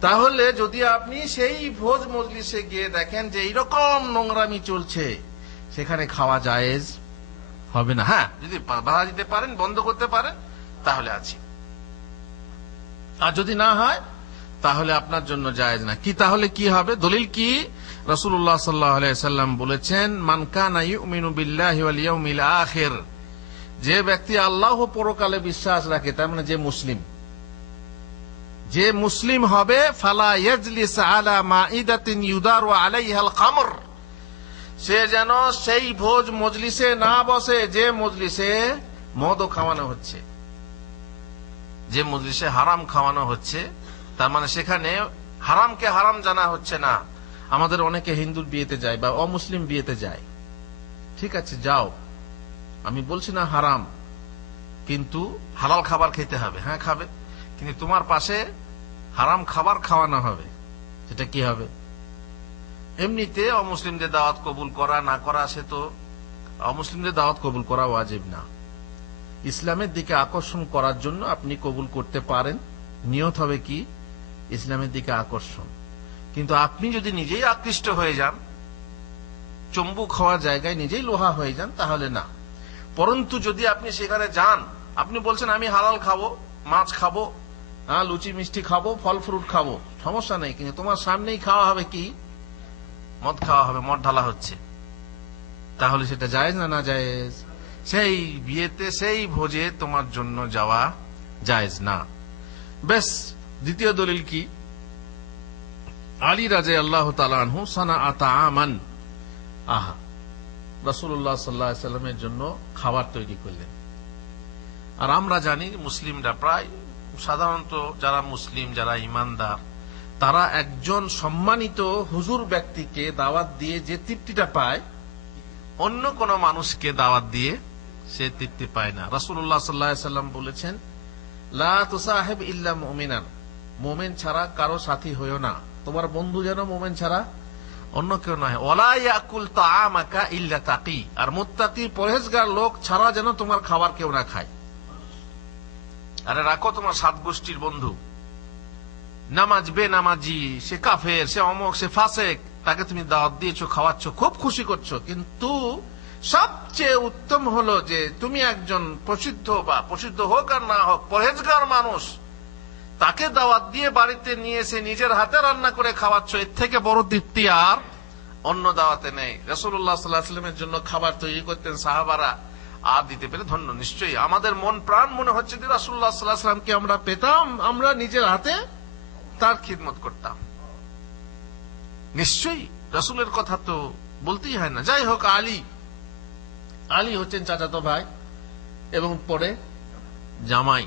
তাহলে যদি আপনি সেই ভোজ মজলিসে গিয়ে দেখেন যে এইরকম নোংরামি চলছে, সেখানে খাওয়া জায়েজ হবে না। হ্যাঁ, যদি বাধা দিতে পারেন, বন্ধ করতে পারেন, তাহলে আছি। আর যদি না হয় তাহলে আপনার জন্য জায়েজ না। কি তাহলে কি হবে? দলিল কি? রাসূলুল্লাহ সাল্লাল্লাহু আলাইহি ওয়াসাল্লাম বলেছেন, মান কানা ইউমিনু বিল্লাহি ওয়াল ইয়াউমিল আখির, যে ব্যক্তি আল্লাহ ও পরকালে বিশ্বাস রাখে, তার মানে যে মুসলিম হবে, ফালা ইয়াজলিস আলা মাইদাতিন ইউদারু আলাইহাল খামর, সে যেন সেই ভোজ মজলিসে না বসে যে মজলিসে মদ খাওয়ানো হচ্ছে, যে মজলিসে হারাম খাওয়ানো হচ্ছে। তার মানে সেখানে হারামকে হারাম জানা হচ্ছে না। আমাদের অনেকে হিন্দুর বিয়েতে যায় বা অমুসলিম বিয়েতে যায়, ঠিক আছে যাও, আমি বলছি না হারাম, কিন্তু হালাল খাবার খেতে হবে। হ্যাঁ খাবে, কিন্তু তোমার পাশে হারাম খাবার খাওয়ানো হবে, সেটা কি হবে? এমনিতে অমুসলিমদের দাওয়াত কবুল করা না করা, সে তো অমুসলিমদের দাওয়াত কবুল করা ওয়াজিব না। ইসলামের দিকে আকর্ষণ করার জন্য আপনি কবুল করতে পারেন, নিয়ত হবে কি? ইসলামের দিকে আকর্ষণ। কিন্তু আপনি যদি নিজেই আকৃষ্ট হয়ে যান, চুম্বুক হওয়ার জায়গায় নিজেই লোহা হয়ে যান, তাহলে না। পরন্তু যদি আপনি সেখানে যান, আপনি বলছেন আমি হালাল খাবো, মাছ খাবো, লুচি মিষ্টি খাবো, ফল ফ্রুট খাবো, সমস্যা নেই, কিন্তু তোমার সামনেই খাওয়া হবে কি? মদ খাওয়া হবে, মদ ঢালা হচ্ছে, তাহলে সেটা জায়েজ না? না জায়েজ। সেই বিয়েতে, সেই ভোজে তোমার জন্য যাওয়া জায়েজ না। বেশ, দ্বিতীয় দলিল কি? আলী রাদিয়াল্লাহু তাআলা আনহু সানাআ তাআমান, রাসূলুল্লাহ সাল্লাল্লাহু আলাইহি ওয়াসাল্লামের জন্য খাবার তৈরি করলেন। আর আমরা জানি মুসলিমরা প্রায় সাধারণত যারা মুসলিম, যারা ইমানদার, তারা একজন সম্মানিত হুজুর ব্যক্তিকে দাওয়াত দিয়ে যে তৃপ্তিটা পায়, অন্য কোন মানুষকে দাওয়াত দিয়ে সে তৃপ্তি পায় না। রাসূলুল্লাহ সাল্লাল্লাহু আলাইহি ওয়াসাল্লাম বলেছেন, লা তুসাহিব ইল্লা মুমিনান, মুমিন ছাড়া কারো সাথী হইও না, তোমার বন্ধু যেন মুমিন ছাড়া অন্য কেউ নয়। ওয়ালা ইয়াকুল তাআমাকা ইল্লা তাকি, আর মুত্তাকি পরহেজগার লোক ছাড়া যেন তোমার খাবার কেউ না খায়। আরে রাখো তোমার সাত গোষ্ঠীর বন্ধু, নামাজ বেনামাজি, সে কাফের, সে অমুক, সে ফাসেক, তাকে তুমি দাওয়াত দিয়েছো, খাওয়াচ্ছ, খুব খুশি করছো, কিন্তু সবচেয়ে উত্তম হলো যে তুমি একজন প্রসিদ্ধ, বা প্রসিদ্ধ হোক আর না হোক, পরহেজগার মানুষ, তাকে দাওয়াত দিয়ে বাড়িতে নিয়ে এসে নিজের হাতে রান্না করে খাওয়াচ্ছ। এর থেকে বড় তৃপ্তি আর অন্য দাওয়াতে নেই। রাসূলুল্লাহ সাল্লাল্লাহু আলাইহি ওয়াসাল্লামের জন্য খাবার তৈরি করতেন সাহাবারা, আর দিতে পেরে ধন্য। নিশ্চয়ই আমাদের মন প্রাণ মনে হচ্ছে যে রাসূলুল্লাহ সাল্লাল্লাহু আলাইহি ওয়াসাল্লামকে আমরা পেতাম, আমরা নিজের হাতে তার খিদমত করতাম। নিশ্চয়ই রাসূলের কথা তো বলতেই হয় না। যাই হোক, আলী হচ্ছেন চাচাতো ভাই এবং পরে জামাই।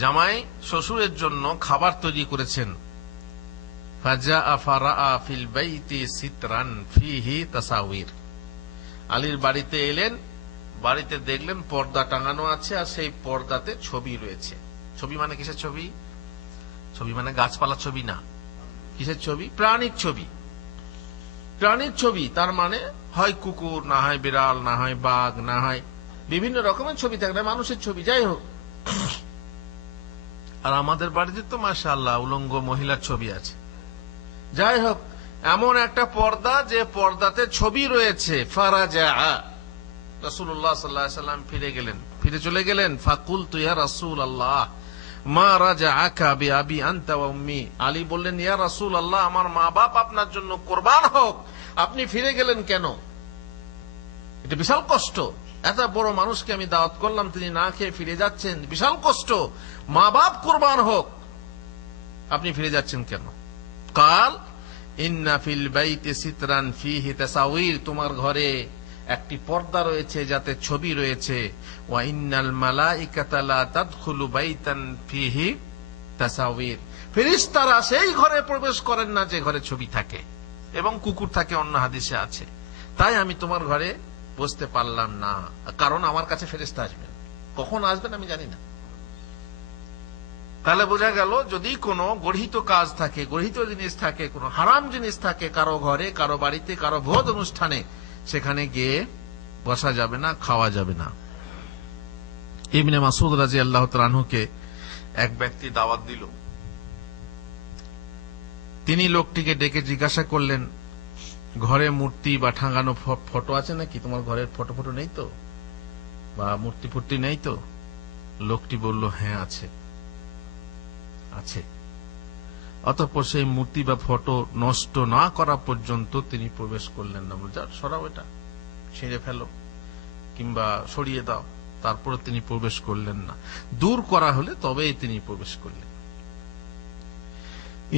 জামাই শ্বশুরের জন্য খাবার তৈরি করেছেন। ফাজাআ ফারাআ ফিল বাইতি সিতরান ফিহি তাসাউইর। আলীর বাড়িতে এলেন, বাড়িতে দেখলেন পর্দা টাঙানো আছে, আর সেই পর্দাতে ছবি রয়েছে। ছবি মানে কিসের ছবি? ছবি মানে গাছপালার ছবি না। কিসের ছবি? প্রাণীর ছবি। প্রাণীর ছবি তার মানে হয় কুকুর, না হয় বিড়াল, না হয় বাঘ, না হয় বিভিন্ন রকমের ছবি থাকে, মানুষের ছবি। যাই হোক, আর আমাদের বাড়িতে তো মাশাআল্লাহ উলঙ্গ মহিলার ছবি আছে। যাই হোক, এমন একটা পর্দা যে পর্দাতে ছবি রয়েছে। ফারাজাআ, রাসূলুল্লাহ সাল্লাল্লাহু আলাইহি ওয়াসাল্লাম ফিরে চলে গেলেন। ফাকুলতু ইয়া রাসূলুল্লাহ মা রাজাআকা বিআবি আনতা ওয়া উম্মি। আলী বললেন, ইয়া রাসূলুল্লাহ, আমার মা বাপ আপনার জন্য কুরবান হোক, আপনি ফিরে গেলেন কেন? এটা বিশাল কষ্ট। এত বড় মানুষকে আমি দাওয়াত করলাম, তিনি না খেয়ে ফিরে যাচ্ছেন, বিশাল কষ্ট। মা বাপ কুরবান হোক, আপনি ফিরে যাচ্ছেন কেন? কাল ইন্না ফিল বাইতি সিতরান ফিহি তাসাউইর, তোমার ঘরে একটি পর্দা রয়েছে যাতে ছবি রয়েছে। ওয়া ইন্নাল মালাইকাতা লা তাদখুলু বাইতান ফিহি তাসাউইর, ফেরেশতারা সেই ঘরে প্রবেশ করেন না যে ঘরে ছবি থাকে এবং কুকুর থাকে, অন্য হাদিসে আছে। তাই আমি তোমার ঘরে বসতে পারলাম না, কারণ আমার কাছে ফেরেশতা আসবেন। কখন আসবেন আমি জানি না। তাহলে বোঝা গেল, যদি কোনো গর্হিত কাজ থাকে, গর্হিত জিনিস থাকে, কোনো হারাম জিনিস থাকে কারো ঘরে, কারো বাড়িতে, কারো ভোজ অনুষ্ঠানে, সেখানে গিয়ে বসা যাবে না, খাওয়া যাবে না। ইবনে মাসউদ রাদিয়াল্লাহু তাআলা আনহুকে এক ব্যক্তি দাওয়াত দিল। তিনি লোকটিকে ডেকে জিজ্ঞাসা করলেন, ঘরে মূর্তি বা টাঙানো ফটো আছে নাকি? তোমার ঘরের ফটো নেই তো, বা মূর্তি ফুর্তি নেই তো? লোকটি বলল, হ্যাঁ আছে। অতঃপর সেই মূর্তি বা ফটো নষ্ট না করা পর্যন্ত তিনি প্রবেশ করলেন না। বলছে, সরাও, এটা ছিঁড়ে ফেলো কিংবা সরিয়ে দাও। তারপরে তিনি প্রবেশ করলেন না। দূর করা হলে তবেই তিনি প্রবেশ করলেন।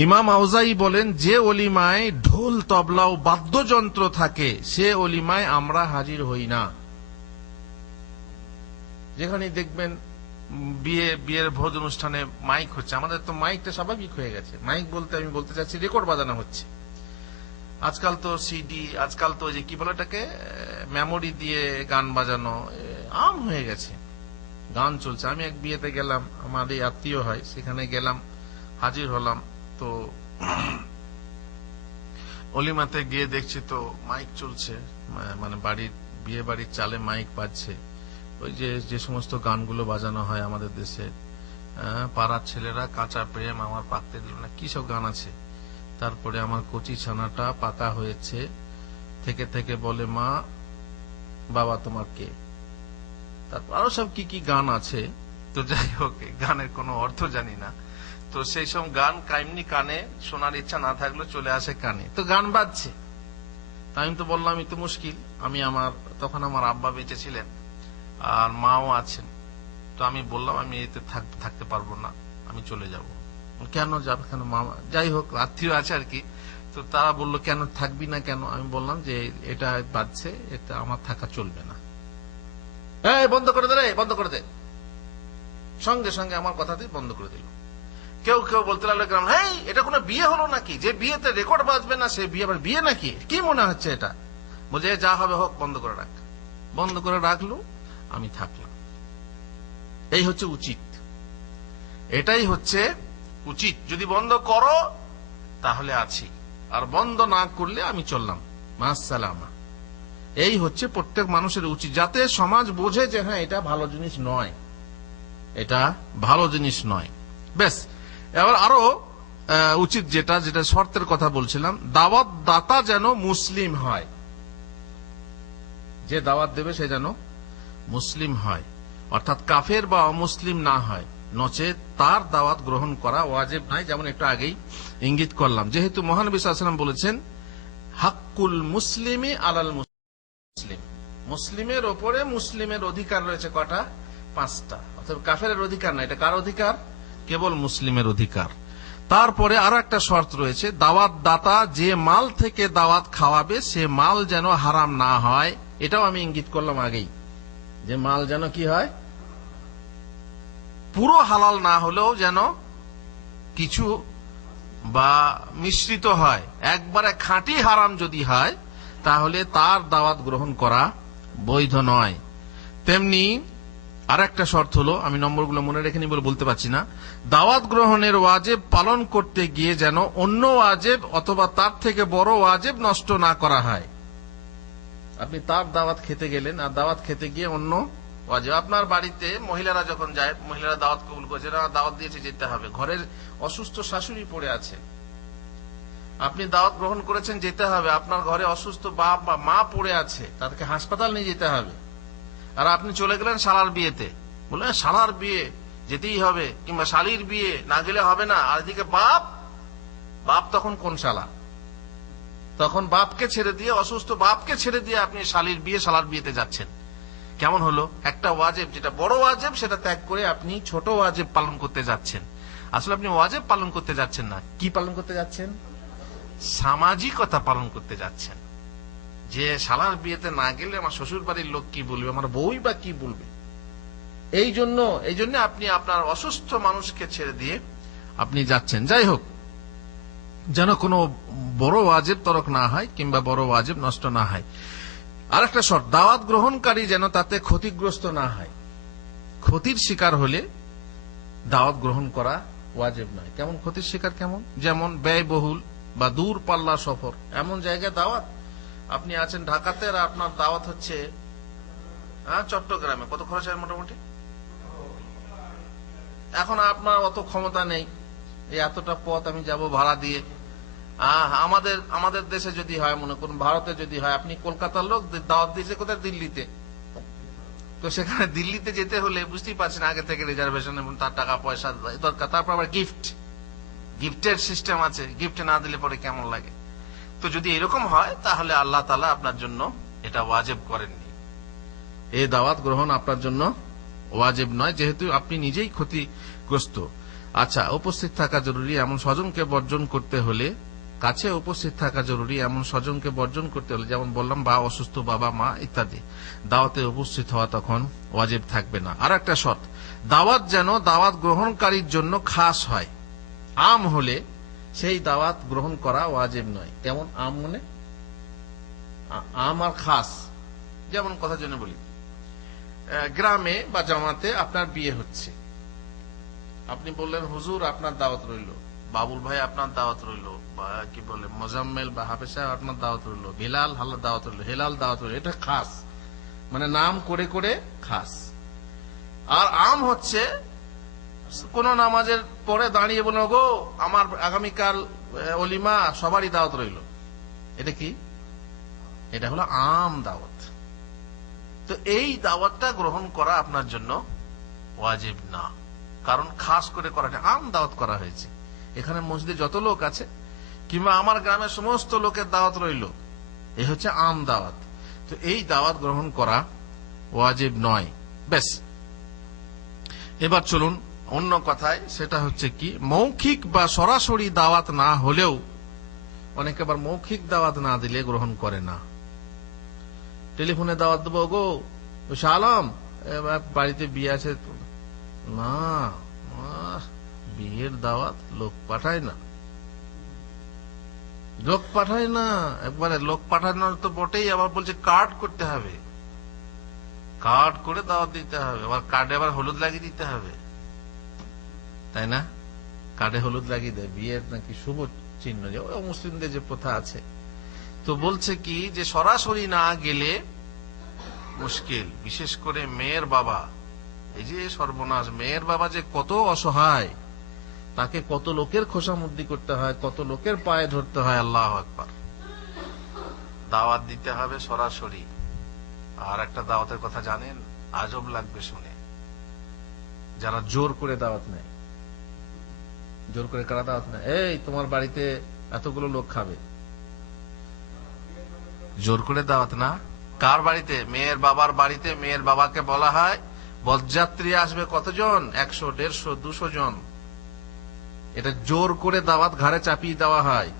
ইমাম আউজাই বলেন, যে অলিমায় ঢোল, তবলা ও বাদ্যযন্ত্র থাকে সে অলিমায় আমরা হাজির হই না। যেখানে দেখবেন বিয়ের ভোজ অনুষ্ঠানে মাইক হচ্ছে, আমাদের তো মাইকটা স্বাভাবিক হয়ে গেছে। মাইক বলতে আমি বলতে চাচ্ছি রেকর্ড বাজানো হচ্ছে। আজকাল তো সিডি, আজকাল তো যে কি বলে এটাকে, মেমোরি দিয়ে গান বাজানো আম হয়ে গেছে। গান চলছে। আমি এক বিয়েতে গেলাম, আমার এই আত্মীয় হয়, সেখানে গেলাম, হাজির হলাম। তো অলিমাতে গিয়ে দেখছি তো মাইক চলছে, মানে বিয়ে বাড়ির চালে মাইক বাজছে। ওই যে সমস্ত গানগুলো বাজানো হয় আমাদের দেশে, পাড়ার ছেলেরা, কাঁচা প্রেম, আমার পাকতে দিল না, কি সব গান আছে। তারপরে আমার কচি ছানাটা পাকা হয়েছে, থেকে থেকে বলে মা বাবা তোমার কে, তারপর আরো সব কি কি গান আছে। তো যাই হোক, গানের কোনো অর্থ জানি না। তো সেই সব গান কাইমনি কানে শোনার ইচ্ছা না থাকলেও চলে আসে কানে। তো গান বাজছে, আমি তো বললাম এই তো মুশকিল। তখন আমার আব্বা বেঁচে ছিলেন আর মাও আছেন। তো আমি বললাম আমি এতে থাকতে পারবো না, আমি চলে যাব। কেন যাবে? কেন? মামা, যাই হোক, আত্মীয় আছে আর কি। তো তারা বললো, কেন থাকবি না কেন? আমি বললাম যে এটা বাজছে, এটা আমার থাকা চলবে না। বন্ধ করে দে রে, বন্ধ করে দে। সঙ্গে সঙ্গে আমার কথাতেই বন্ধ করে দিল। কেউ বলতে লাগলো, এটা কোনো বিয়ে হলো নাকি যে বিয়েতে রেকর্ড বাজবে না? সে বিয়ে আবার বিয়ে নাকি? কি মনে হচ্ছে এটা? বলছে যা হবে হোক, বন্ধ করে রাখ। বন্ধ করে রাখলো, আমি থাকলাম। এই হচ্ছে উচিত, এটাই হচ্ছে উচিত। যদি বন্ধ করো তাহলে আছি, আর বন্ধ না করলে আমি চললাম, মাসসালামা। এই হচ্ছে প্রত্যেক মানুষের উচিত, যাতে সমাজ বোঝে যে হ্যাঁ এটা ভালো জিনিস নয়, এটা ভালো জিনিস নয়। বেশ, এবার আরো উচিত যেটা শর্তের কথা বলছিলাম, দাওয়াত দাতা যেন মুসলিম হয়। যে দাওয়াত দেবে সে যেন মুসলিম হয়, অর্থাৎ কাফের বা অমুসলিম না হয়, নচেত তার দাওয়াত গ্রহণ করা ওয়াজিব নাই। যেমন একটু আগেই ইঙ্গিত করলাম, যেহেতু মহানবী সাল্লাল্লাহু আলাইহি ওয়াসাল্লাম বলেছেন হাক্কুল মুসলিমি আলাল মুসলিম, মুসলিমের ওপরে মুসলিমের অধিকার রয়েছে কটা? 5টা। অর্থাৎ কাফেরের অধিকার না। এটা কার অধিকার? কেবল মুসলিমের অধিকার। তারপরে আরো একটা শর্ত রয়েছে, দাওয়াত দাতা যে মাল থেকে দাওয়াত খাওয়াবে সে মাল যেন হারাম না হয়। এটাও আমি ইঙ্গিত করলাম আগেই, যে মাল যেন কি হয়, পুরো হালাল না হলেও যেন কিছু বা মিশ্রিত হয়। একবারে খাঁটি হারাম যদি হয় তাহলে তার দাওয়াত গ্রহণ করা বৈধ নয়। তেমনি আর একটা শর্ত হলো, আমি নম্বরগুলো মনে রেখে নি বলে বলতে পারছি না, দাওয়াত গ্রহণের ওয়াজিব পালন করতে গিয়ে যেন অন্য ওয়াজিব অথবা তার থেকে বড় ওয়াজিব নষ্ট না করা হয়। আপনি তার দাওয়াত খেতে গেলেন, আর দাওয়াত খেতে গিয়ে অন্য ওয়াজিব, আপনার বাড়িতে মহিলারা যখন যায়, মহিলারা দাওয়াত কবুল করেছে, দাওয়াত দিয়েছে যেতে হবে, ঘরের অসুস্থ শাশুড়ি পড়ে আছে, আপনি দাওয়াত গ্রহণ করেছেন যেতে হবে, আপনার ঘরে অসুস্থ বাপ বা মা পড়ে আছে, তাদেরকে হাসপাতাল নিয়ে যেতে হবে, আর আপনি চলে গেলেন শালার বিয়েতে, বললেন শালার বিয়ে যেতেই হবে, কিংবা শালির বিয়ে না গেলে হবে না, আর এদিকে বাপ, বাপ তখন কোন শালা, তখন বাপকে ছেড়ে দিয়ে, অসুস্থ বাপকে ছেড়ে দিয়ে আপনি শালির বিয়ে শালার বিয়েতে যাচ্ছেন। কেমন হলো? একটা ওয়াজিব, যেটা বড় ওয়াজিব সেটা ত্যাগ করে আপনি ছোট ওয়াজিব পালন করতে যাচ্ছেন। আসলে আপনি ওয়াজিব পালন করতে যাচ্ছেন না, কি পালন করতে যাচ্ছেন? সামাজিকতা পালন করতে যাচ্ছেন। যে শালার বিয়েতে না গেলে আমার শ্বশুর বাড়ির লোক কি বলবে, আমার বউই বা কি বলবে, এই জন্য আপনি আপনার অসুস্থ মানুষকে ছেড়ে দিয়ে আপনি যাচ্ছেন। যাই হোক, যেন কোনো বড় ওয়াজিব তরক না হয় কিংবা বড় ওয়াজিব নষ্ট না হয়। আর একটা শর্ত, দাওয়াত গ্রহণকারী যেন তাতে ক্ষতিগ্রস্ত না হয়। ক্ষতির শিকার হলে দাওয়াত গ্রহণ করা ওয়াজিব নয়। কেমন ক্ষতির শিকার? কেমন? যেমন ব্যয়বহুল বা দূর পাল্লা সফর, এমন জায়গায় দাওয়াত, আপনি আছেন ঢাকাতে আর আপনার দাওয়াত হচ্ছে চট্টগ্রামে, কত খরচ হয় মোটামুটি? এখন আপনার অত ক্ষমতা নেই, এই এতটা পথ আমি যাব ভাড়া দিয়ে। আমাদের দেশে যদি হয়, মনে করুন ভারতে যদি হয়, আপনি কলকাতার লোক, দাওয়াত দিয়েছে কোথায়? দিল্লিতে। তো সেখানে দিল্লিতে যেতে হলে বুঝতেই পারছেন আগে থেকে রিজার্ভেশন এবং তার টাকা পয়সা দরকার, তারপর আবার গিফটের সিস্টেম আছে, গিফট না দিলে পরে কেমন লাগে। তো যদি এরকম হয় তাহলে আল্লাহ তাআলা আপনার জন্য এটা ওয়াজিব করেননি, এই দাওয়াত গ্রহণ আপনার জন্য ওয়াজিব নয়, যেহেতু আপনি নিজেই ক্ষতিগ্রস্ত। আচ্ছা, উপস্থিত থাকা জরুরি এমন স্বজনকে বর্জন করতে হলে, কাছে উপস্থিত থাকা জরুরি এমন স্বজনকে বর্জন করতে হলে, যেমন বললাম বা অসুস্থ বাবা মা ইত্যাদি, দাওয়াতে উপস্থিত হওয়া তখন ওয়াজিব থাকবে না। আর একটা শর্ত, দাওয়াত যেন দাওয়াত গ্রহণকারীর জন্য খাস হয়। আম হলে সেই দাওয়াত গ্রহণ করা ওয়াজিব নয়। কেমন আম? মানে আম আর খাস, যেমন কথা জন্য বলি, গ্রামে বা জামাতে আপনার বিয়ে হচ্ছে, আপনি বললেন হুজুর আপনার দাওয়াত রইল, বাবুল ভাই আপনার দাওয়াত রইল, বা কি বলে মোজাম্মেল বা হাফেজ সাহেব আপনার দাওয়াত রইল, বিলাল হাল্লা দাওয়াত রইল, হেলাল দাওয়াত রইল, এটা খাস, মানে নাম করে করে খাস। আর আম হচ্ছে কোন নামাজের পরে দাঁড়িয়ে বলল, গো আমার আগামীকাল অলিমা, সবারই দাওয়াত রইল, এটা কি? এটা হলো আম দাওয়াত। তো এই দাওয়াতটা গ্রহণ করা আপনার জন্য ওয়াজিব না, কারণ খাস করে করাটা আম দাওয়াত করা হয়েছে। এখানে মসজিদে যত লোক আছে কিংবা আমার গ্রামের সমস্ত লোকের দাওয়াত রইল, এই হচ্ছে আম দাওয়াত। তো এই দাওয়াত গ্রহণ করা ওয়াজিব নয়। বেশ, এবার চলুন অন্য কথায়, সেটা হচ্ছে কি, মৌখিক বা সরাসরি দাওয়াত না হলেও অনেকে আবার মৌখিক দাওয়াত না দিলে গ্রহণ করে না। টেলিফোনে দাওয়াত দেবো, গো শালম বাড়িতে বিয়ে আছে, না বিয়ের দাওয়াত লোক পাঠায় না, লোক পাঠায় না, একবারে লোক পাঠানোর তো বটেই, আবার বলছে কার্ড করতে হবে, কার্ড করে দাওয়াত দিতে হবে, আবার কার্ডে আবার হলুদ লাগিয়ে দিতে হবে, তাই না? কার্ডে হলুদ লাগিয়ে দেয়, বিয়ের নাকি শুভ চিহ্ন, যে মুসলিমদের যে প্রথা আছে। তো বলছে কি, যে সরাসরি না গেলে মুশকিল, বিশেষ করে মেয়ের বাবা, এই যে সর্বনাশ, মেয়ের বাবা যে কত অসহায়, তাকে কত লোকের খোসামুদ্দি করতে হয়, কত লোকের পায়ে ধরতে হয়, আল্লাহু আকবার। দাওয়াত দিতে হবে সরাসরি। আর একটা দাওয়াতের কথা জানেন, আজব লাগবে শুনে, যারা জোর করে দাওয়াত নেয়। জোর করে কারা দাওয়াত নেয়? এই তোমার বাড়িতে এতগুলো লোক খাবে, জোর করে দাওয়াত না। কার বাড়িতে? মেয়ের বাবার বাড়িতে। মেয়ের বাবাকে বলা হয় বরযাত্রী আসবে কতজন? 100, 150, 200 জন। এটা জোর করে দাওয়াত ঘাড়ে চাপিয়ে দেওয়া হয়।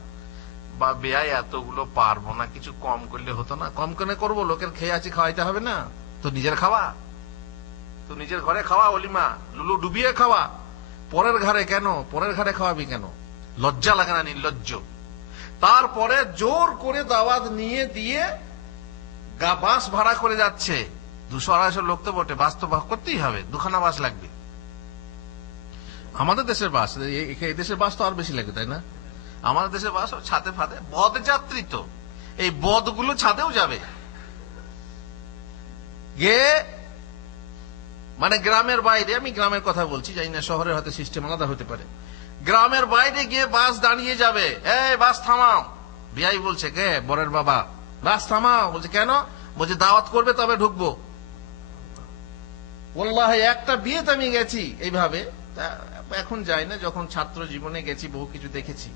বা বেয়াই এতগুলো পারবো না, কিছু কম করলে হতো না? কম করে করবো, লোকের খেয়ে আছি, খাওয়াইতে হবে না তো? নিজের খাওয়া তো নিজের ঘরে খাওয়া, অলিমা লুলু ডুবিয়ে খাওয়া, পরের ঘরে কেন? পরের ঘরে খাওয়াবি কেন? লজ্জা লাগে না? নির্লজ্জ। তারপরে জোর করে দাওয়াত নিয়ে দিয়ে বাস ভাড়া করে যাচ্ছে। 200-250 লোক তো বটে, বাস তো করতেই হবে, 2খানা বাস লাগবে। আমাদের দেশের বাস, এই দেশের বাস তো আর বেশি লাগবে, তাই না? আমাদের দেশের বাস ছাদে ফাদে, বদ যাত্রী তো, এই বদগুলো ছাদেও যাবে। গিয়ে মানে গ্রামের বাইরে, আমি গ্রামের কথা বলছি, জানি না শহরের হয়তো সিস্টেম আলাদা হতে পারে। গ্রামের বাইরে গিয়ে বাস দাঁড়িয়ে যাবে, এই বাস থামাও। বিয়াই বলছে, কে? বরের বাবা। বাস থামাও। বলছে কেন? বলছে দাওয়াত করবে তবে ঢুকবো। ওয়াল্লাহি একটা বিয়েতে আমি গেছি এইভাবে, এখন যাই না, যখন ছাত্র জীবনে গেছি বহু কিছু দেখেছি।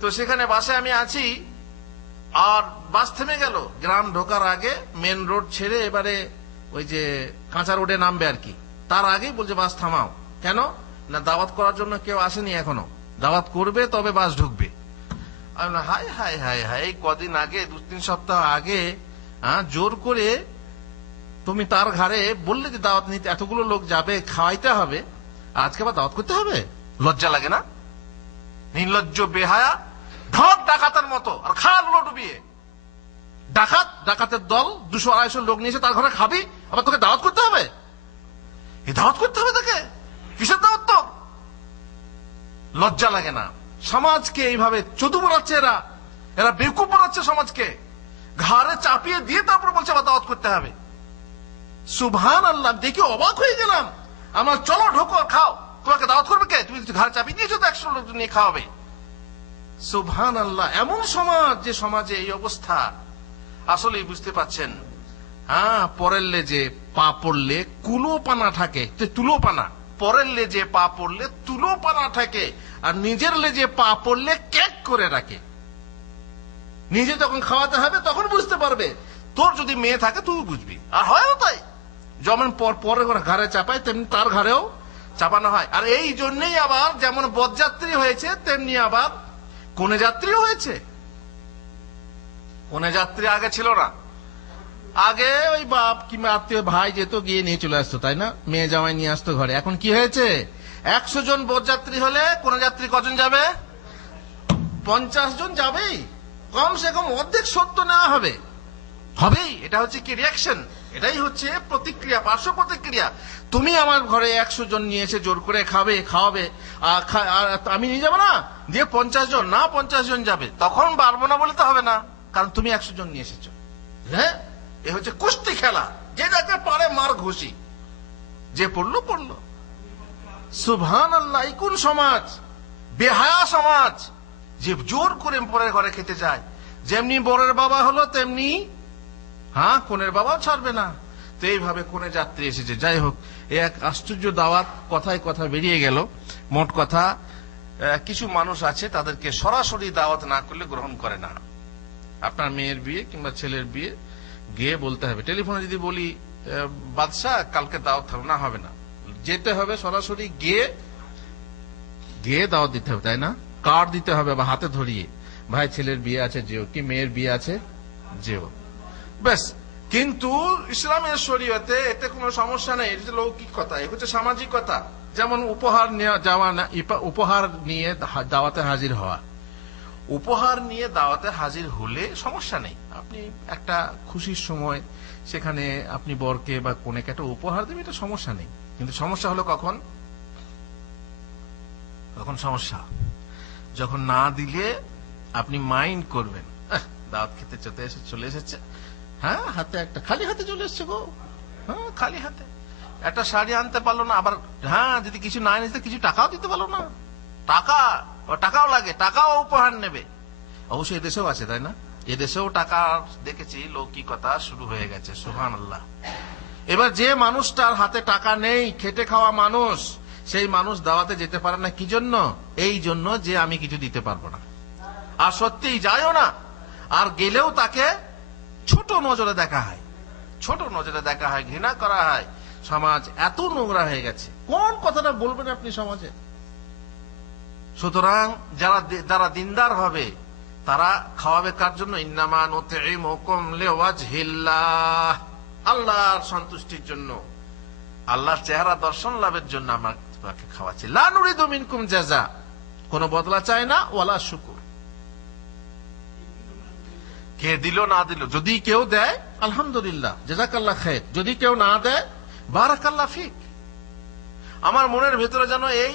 তো সেখানে বাসে আমি আছি, আর বাস থেমে গেল। গ্রাম ঢোকার আগে মেন রোড ছেড়ে এবারে ওই যে কাঁচা রোডে নামবে আর কি, তার আগেই বলছে বাস থামাও। কেন? না দাওয়াত করার জন্য কেউ আসেনি এখনো, দাওয়াত করবে তবে বাস ঢুকবে। হাই হাই হাই হাই, এই কদিন আগে, 2-3 সপ্তাহ আগে জোর করে তুমি তার ঘরে বললে যে দাওয়াত নিতে এতগুলো লোক যাবে, খাওয়াইতে হবে, আজকে আবার দাওয়াত করতে হবে? লজ্জা লাগে না? নির্লজ্জ, বেহায়া, ধর ডাকাতের মতো, আর খালো ডুবিয়ে। ডাকাতের দল 200-250 লোক নিয়েছে, তার ঘরে খাবি, আবার তোকে দাওয়াত করতে হবে? এই দাওয়াত করতে হবে তাকে? কিসের দাওয়াত তো? লজ্জা লাগে না? সমাজকে এইভাবে চতু বানাচ্ছে এরা বেকুব বানাচ্ছে সমাজকে, ঘাড়ে চাপিয়ে দিয়ে তারপর বলছে আবার দাওয়াত করতে হবে। সুবহানাল্লাহ, দেখে অবাক হয়ে গেলাম। আমার চলো ঢোকো, খাও। তোমাকে দাওয়াত করবে কে? তুমি ঘাড়ে চাপিয়ে দিয়েছো তো 100 লোক নিয়ে খাওয়াবে। সুবহানাল্লাহ, এমন সমাজ, যে সমাজে এই অবস্থা, আসলেই বুঝতে পাচ্ছেন। পরের লেজে পা পড়লে কুলোপানা থাকে, তুলোপানা। পরের লেজে পা পড়লে তুলোপানা থাকে, আর নিজের লেজে পা পড়লে কেক করে রাখে। নিজে যখন খাওয়াতে হবে তখন বুঝতে পারবে। তোর যদি মেয়ে থাকে তুই বুঝবি। আর হয় তাই, যেমন পরের ঘরে চাপায় তেমনি তার ঘরেও চাপানো হয়। আর এই জন্যই আবার যেমন বরযাত্রী হয়েছে, তেমনি আবার কনে যাত্রীও হয়েছে। কনে যাত্রী আগে ছিল না। আগে ওই বাপ কিংবা আত্মীয় ভাই যেত, গিয়ে নিয়ে চলে আসতো, তাই না? মেয়ে জামাই নিয়ে আসতো ঘরে। এখন কি হয়েছে? 100 জন বরযাত্রী হলে কনে যাত্রী কজন যাবে? 50 জন যাবেই। কমসে কম অর্ধেক সত্য নেওয়া হবে, হবেই। এটা হচ্ছে কি? রিয়াকশন। এটাই হচ্ছে প্রতিক্রিয়া, পার্শ্ব প্রতিক্রিয়া। তুমি আমার ঘরে 100 জন নিয়ে এসে জোর করে খাওয়াবে, আর আমি নিয়ে যাবো না, দিয়ে 50 জন না 50 জন যাবে, তখন পারবো না বলে তো হবে না, কারণ তুমি 100 জন নিয়ে এসেছো। হ্যাঁ, এ হচ্ছে কুস্তি খেলা, যে যাকে পারে মার ঘুষি, যে পড়লো পড়লো। সুবহানাল্লাহ, কোন সমাজ? বেহায়া সমাজ, যে জোর করে পরের ঘরে খেতে চায়। যেমনি বরের বাবা হলো তেমনি কনের বাবাও ছাড়বে না। তো এইভাবে কোনে যাত্রী এসেছে। যাই হোক, এক আশ্চর্য দাওয়াত, কথায় কথা বেরিয়ে গেল। মোট কথা, কিছু মানুষ আছে তাদেরকে সরাসরি দাওয়াত না করলে গ্রহণ করে না। আপনার মেয়ের বিয়ে কিংবা ছেলের বিয়ে গিয়ে বলতে হবে। টেলিফোনে যদি বলি বাদশাহ কালকে দাওয়াত হবে, না, হবে না, যেতে হবে সরাসরি, গিয়ে দাওয়াত দিতে হবে, তাই না? কার্ড দিতে হবে বা হাতে ধরিয়ে, ভাই ছেলের বিয়ে আছে যেও, কি মেয়ের বিয়ে আছে যেও, ব্যাস। কিন্তু ইসলামের শরীয়তে এতে কোনো সমস্যা নেই। এটা লৌকিকতা, এটা হচ্ছে সামাজিকতা। যেমন উপহার নিয়ে দাওয়াতে হাজির হওয়া। উপহার নিয়ে দাওয়াতে হাজির হলে সমস্যা নেই। আপনি একটা খুশির সময় সেখানে আপনি বরকে বা কনেকে একটা উপহার দেবেন, এটা সমস্যা নেই। কিন্তু সমস্যা হলো কখন সমস্যা যখন না দিলে আপনি মাইন্ড করবেন, দাওয়াত খেতে চলে এসেছে, হাতে একটা খালি হাতে চলে এসছে গো, খালি হাতে একটা শাড়ি আনতে পারলো না, আবার যদি কিছু না এনেছে কিছু টাকাও দিতে পারলো না। টাকাও লাগে, টাকাও উপহার নেবে। অবশ্যই এদেশেও আছে, তাই না? এদেশেও টাকা দেখেছি, লৌকিকতা শুরু হয়ে গেছে। সুবহানাল্লাহ। এবার যে মানুষটার হাতে টাকা নেই, খেটে খাওয়া মানুষ, সেই মানুষ দাওয়াতে যেতে পারে না। কি জন্য? এই জন্য যে আমি কিছু দিতে পারবো না, আর সত্যিই যায়ও না। আর গেলেও তাকে ছোট নজরে দেখা হয়, ঘৃণা করা হয়। সমাজ এত নোংরা হয়ে গেছে। কোন কথাটা বলবেন আপনি সমাজে? সুতরাং যারা দিনদার হবে তারা খাওয়াবে কার জন্য? ইন্নামা নুতঈমুকুম লিওয়াজহিল্লাহ, আল্লাহর সন্তুষ্টির জন্য, আল্লাহর চেহারা দর্শন লাভের জন্য আমরা তোমাকে খাওয়াচ্ছি। লা নুরিদু মিনকুম জাযা, কোনো বদলা চাই না, ওয়ালা শুকুর। কে দিল না দিল, যদি কেউ দেয় আলহামদুলিল্লাহ, জাযাকাল্লাহ খায়র, যদি কেউ না দেয় বারাকাল্লাহ ফিক। আমার মনের ভেতরে যেন এই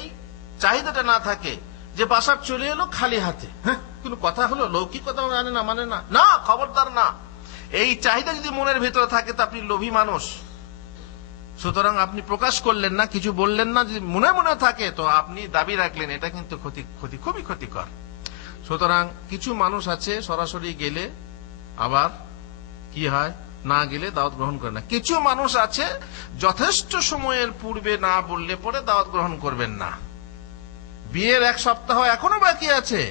চাহিদাটা না থাকে যে বাসার চলে এলো খালি হাতে, হ্যাঁ কোনো কথা হলো, লৌকিকতাও জানে না, মানে না, না খবরদার না। এই চাহিদা যদি মনের ভেতরে থাকে তা আপনি লোভী মানুষ। সুতরাং আপনি প্রকাশ করলেন না, কিছু বললেন না, যদি মনে মনে থাকে তো আপনি দাবি রাখলেন, এটা কিন্তু ক্ষতি খুবই ক্ষতিকর। সুতরাং কিছু মানুষ আছে সরাসরি গেলে আবার কি হয়, না গেলে দাওয়াত গ্রহণ করে না। কিছু মানুষ আছে যথেষ্ট সময়ের পূর্বে না বললে পরে দাওয়াত গ্রহণ করবেন না। বিয়ের এক সপ্তাহ এখনো বাকি আছে,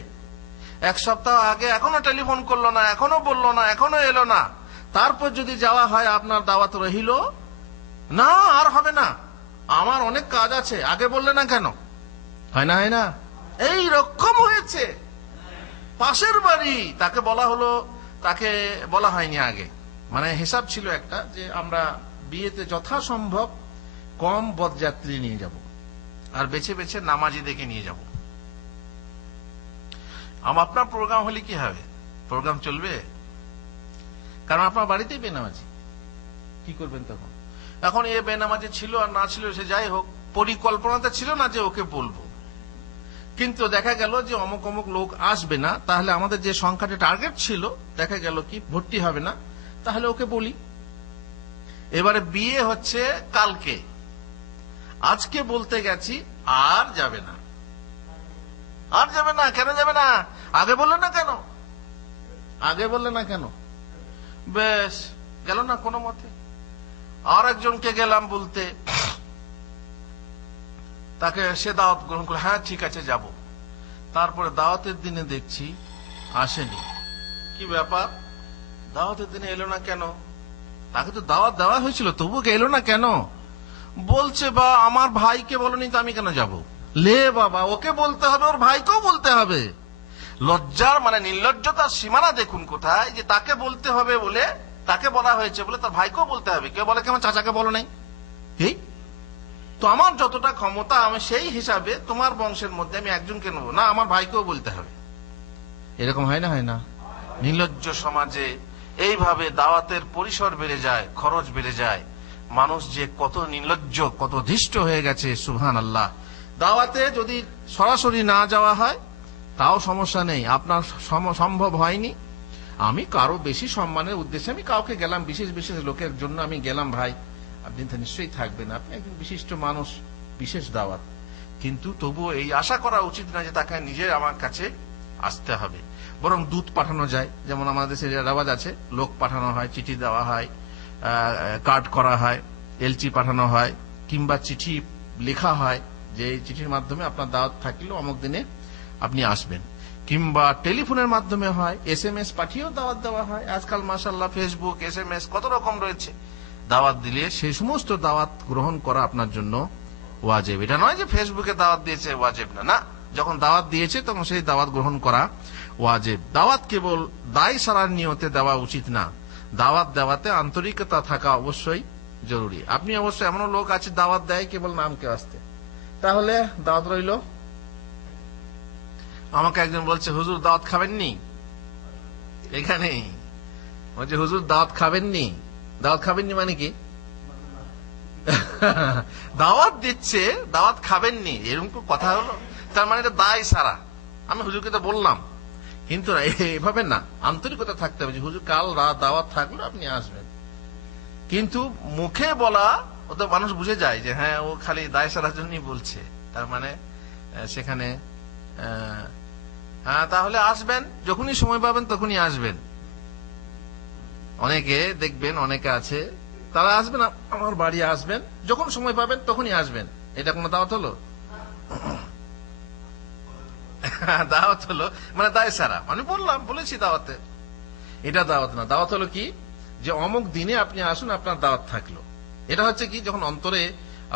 এক সপ্তাহ আগে এখনো টেলিফোন করলো না, এখনো বললো না, এখনো এলো না, তারপর যদি যাওয়া হয় আপনার দাওয়াত রহিল না, আর হবে না, আমার অনেক কাজ আছে, আগে বললে না কেন? হয় না, হয় না? এই রকম হয়েছে। পাশের বাড়ি, তাকে বলা হলো, তাকে বলা হয়নি আগে, মানে হিসাব ছিল একটা যে আমরা বিয়েতে যথাসম্ভব কম বরযাত্রী নিয়ে যাব আর বেছে বেছে নামাজি দেখে নিয়ে যাব। আপনার প্রোগ্রাম হলে কি হবে? প্রোগ্রাম চলবে, কারণ আপনার বাড়িতেই বেনামাজি, কি করবেন তখন? এখন এ বেনামাজি ছিল আর না ছিল সে যাই হোক, পরিকল্পনাতে ছিল না যে ওকে বলবো, কিন্তু দেখা গেল যে অমুক অমুক লোক আসবে না, তাহলে আমাদের যে সংখ্যাটা টার্গেট ছিল দেখা গেল কি ভর্তি হবে না, তাহলে ওকে বলি। এবারে বিয়ে হচ্ছে কালকে, আজকে বলতে গেছি আর যাবে না, আর যাবে না। কেন যাবে না? আগে বললে না কেন? আগে বললে না কেন? বেশ গেল না কোনো মতে। আর একজনকে গেলাম বলতে, তাকে সে দাওয়াত গ্রহণ করে, হ্যাঁ ঠিক আছে যাব। তারপরে দাওয়াতের দিনে দেখছি আসেনি। কি ব্যাপার, দাওয়াতের দিনে এলো না কেন? তাকে তো দাওয়াত দেওয়া হয়েছিল, তবু এলো না কেন? বলছে বা আমার ভাইকে বলনি তো আমি কেন যাব। লে বাবা, ওকে বলতে হবে, ওর ভাইকেও বলতে হবে। লজ্জার মানে নির্লজ্জতার সীমানা দেখুন কোথায়, যে তাকে বলতে হবে বলে, তাকে বলা হয়েছে বলে তার ভাইকেও বলতে হবে। কেউ বলে কি আমার চাচাকে বলো নাই? এই তো আমার যতটা ক্ষমতা আমি সেই হিসাবে তোমার বংশের মধ্যে আমি একজনকে নেবো না, আমার ভাইকেও বলতে হবে। এরকম হয় না, হয় না? নির্লজ্জ সমাজে এইভাবে দাওয়াতের পরিসর বেড়ে যায়, খরচ বেড়ে যায়, মানুষ যে কত নির্লজ্জ, কত ধৃষ্ট হয়ে গেছে। সুবহানাল্লাহ। দাওয়াতে যদি সরাসরি না যাওয়া হয় তাও সমস্যা নেই, আপনার সম্ভব হয়নি, আমি কারো বেশি সম্মানের উদ্দেশ্যে আমি কাউকে গেলাম, বিশেষ বিশেষ লোকের জন্য আমি গেলাম, ভাই আপনি তো নিশ্চয়ই থাকবেন, আপনি একজন বিশিষ্ট মানুষ, বিশেষ দাওয়াত, কিন্তু তবুও এই আশা করা উচিত না যে তাকে নিজে আমার কাছে আসতে হবে। বরং দূত পাঠানো যায়, যেমন আমাদের দেশে রেওয়াজ আছে, লোক পাঠানো হয়, চিঠি দেওয়া হয়, কার্ড করা হয়, এলচি পাঠানো হয়, কিংবা চিঠি লেখা হয় যে এই চিঠির মাধ্যমে আপনার দাওয়াত থাকলেও অমুক দিনে আপনি আসবেন, কিংবা টেলিফোনের মাধ্যমে হয়, SMS পাঠিয়েও দাওয়াত দেওয়া হয়। আজকাল মাশাআল্লাহ ফেসবুক, SMS কত রকম রয়েছে। দাওয়াত দিলে সেই সমস্ত দাওয়াত গ্রহণ করা আপনার জন্য ওয়াজিব। এটা নয় যে ফেসবুকে দাওয়াত দিয়েছে ওয়াজিব না, না, যখন দাওয়াত দিয়েছে তখন সেই দাওয়াত গ্রহণ করা ওয়াজিব। দাওয়াত কেবল দায় সারার নিয়তে দেওয়া উচিত না, দাওয়াত দেওয়াতে আন্তরিকতা থাকা অবশ্যই জরুরি। আপনি অবশ্যই এমন লোক আছে দাওয়াত দেয় কেবল নামকে আসতে, তাহলে দাওয়াত রইল। আমাকে একজন বলছে, হুজুর দাওয়াত খাবেননি? এখানে বলছে হুজুর দাওয়াত খাবেননি। দাওয়াত খাবেননি মানে কি? দাওয়াত দিচ্ছে, দাওয়াত খাবেননি, এরকম কথা হলো? তার মানে এটা দায় সারা। আমি হুজুরকে তো বললাম, কিন্তু এভাবে না, আন্তরিকতা থাকতে হবে যে হুজুর কাল রাত দাওয়াত থাকলো আপনি আসবেন। কিন্তু মুখে বলা, ও তো মানুষ বুঝে যায় যে হ্যাঁ ও খালি দায় সারার জন্যই বলছে, তার মানে সেখানে হ্যাঁ তাহলে আসবেন, যখনই সময় পাবেন তখনই আসবেন। অনেকে দেখবেন, অনেকে আছে তারা আসবেন, আমার বাড়ি আসবেন, যখন সময় পাবেন তখনই আসবেন। এটা কোনো দাওয়াত হলো? দাওয়াত হলো মানে দায় সারা, মানে বলেছি দাওয়াতে, এটা দাওয়াত না। দাওয়াত হলো কি, যে অমুক দিনে আপনি আসুন, আপনার দাওয়াত থাকলো। এটা হচ্ছে কি, যখন অন্তরে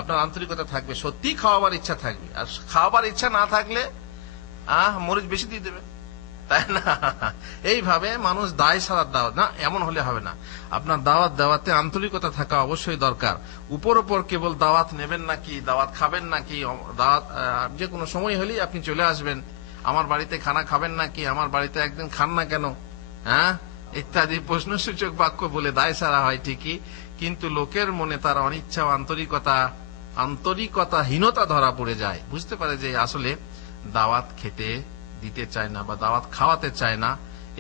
আপনার আন্তরিকতা থাকবে, সত্যি খাওয়াবার ইচ্ছা থাকবে। আর খাওয়াবার ইচ্ছা না থাকলে মরিচ বেশি দিয়ে দেবে, তাই না? এইভাবে মানুষ দায় সারার দাওয়াত না, এমন হলে হবে না। আপনার দাওয়াত দেওয়াতে আন্তরিকতা থাকা অবশ্যই দরকার। উপর উপর কেবল দাওয়াত নেবেন নাকি, দাওয়াত খাবেন নাকি, দাওয়াত যে কোনো সময় হলেই আপনি চলে আসবেন, আমার বাড়িতে খানা খাবেন নাকি, আমার বাড়িতে একদিন খান না কেন, ইত্যাদি প্রশ্নসূচক বাক্য বলে দায় সারা হয় ঠিকই, কিন্তু লোকের মনে তার অনিচ্ছা ও আন্তরিকতাহীনতা ধরা পড়ে যায়। বুঝতে পারে যে আসলে দাওয়াত খেতে দিতে চায় না বা দাওয়াত খাওয়াতে চায় না,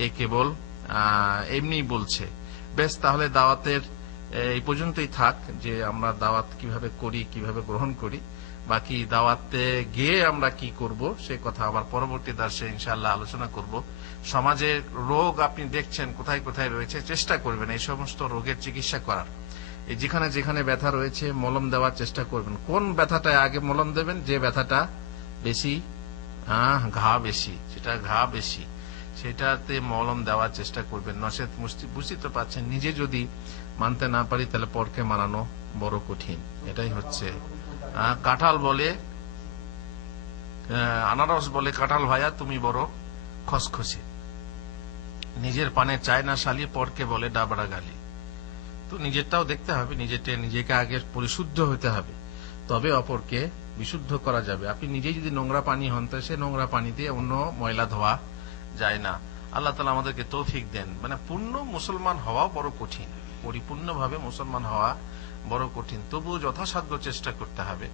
এ কেবল এমনি বলছে। বেশ, তাহলে দাওয়াতের এই পর্যন্তই থাক, যে আমরা দাওয়াত কিভাবে করি, কিভাবে গ্রহণ করি। বাকি দাওয়াতে গিয়ে আমরা কি করব সে কথা আবার পরবর্তী দর্শে ইনশাআল্লাহ আলোচনা করব। সমাজের রোগ আপনি দেখছেন কোথায় কোথায় রয়েছে, চেষ্টা করবেন এই সমস্ত রোগের চিকিৎসা করার। এই যেখানে যেখানে ব্যথা রয়েছে মলম দেওয়ার চেষ্টা করবেন। কোন ব্যথাটায় আগে মলম দেবেন? যে ব্যথাটা বেশি ঘা বেশি, যেটা ঘা বেশি সেটাতে মলম দেওয়ার চেষ্টা করবেন। নচেত বুঝতে তো পারছেন, নিজে যদি মানতে না পারি তাহলে পরকে মানানো বড় কঠিন। এটাই হচ্ছে। কাঁঠাল বলে, আনারস বলে, কাঁঠাল ভাইয়া তুমি বড় খসখসে, নিজের পানে চায় না শালি, পরকে বলে ডাবড়া গালি। তো নিজেরটাও দেখতে হবে, নিজেকে আগে পরিশুদ্ধ হতে হবে, তবে অপরকে বিশুদ্ধ করা যাবে। আপনি নিজেই যদি নোংরা পানি হন, তো সে নোংরা পানি দিয়ে অন্য ময়লা ধোয়া যায় না। আল্লাহ তাআলা আমাদেরকে তৌফিক দেন। মানে পূর্ণ মুসলমান হওয়া বড় কঠিন, পরিপূর্ণভাবে মুসলমান হওয়া বড় কঠিন, তবুও যথাসাধ্য চেষ্টা করতে হবে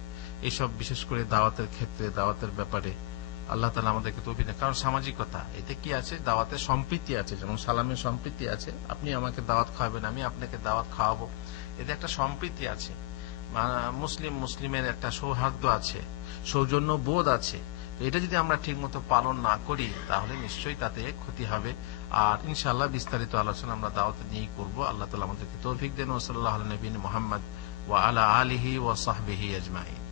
এইসব, বিশেষ করে দাওয়াতের ক্ষেত্রে, দাওয়াতের ব্যাপারে আল্লাহ তাআলা আমাদেরকে তৌফিক দেন। কারণ সামাজিকতা, এতে কি আছে? দাওয়াতের সম্প্রীতি আছে, যেমন সালামের সম্প্রীতি আছে। আপনি আমাকে দাওয়াত খাওয়াবেন, আমি আপনাকে দাওয়াত খাওয়াবো, এতে একটা সম্প্রীতি আছে। মুসলিমের একটা সৌহার্দ্য আছে, সৌজন্য বোধ আছে। এটা যদি আমরা ঠিক মতো পালন না করি তাহলে নিশ্চয়ই তাতে ক্ষতি হবে। আর ইনশাআল্লাহ বিস্তারিত আলোচনা আমরা দাওয়াত নিয়েই করবো। আল্লাহ তাআলা আমাদেরকে তৌফিক দেন। ওয়া সাল্লাল্লাহু আলা নবিয়িনা মুহাম্মদ ওয়া আলা আলিহি ওয়া সাহবিহি আজমাইন।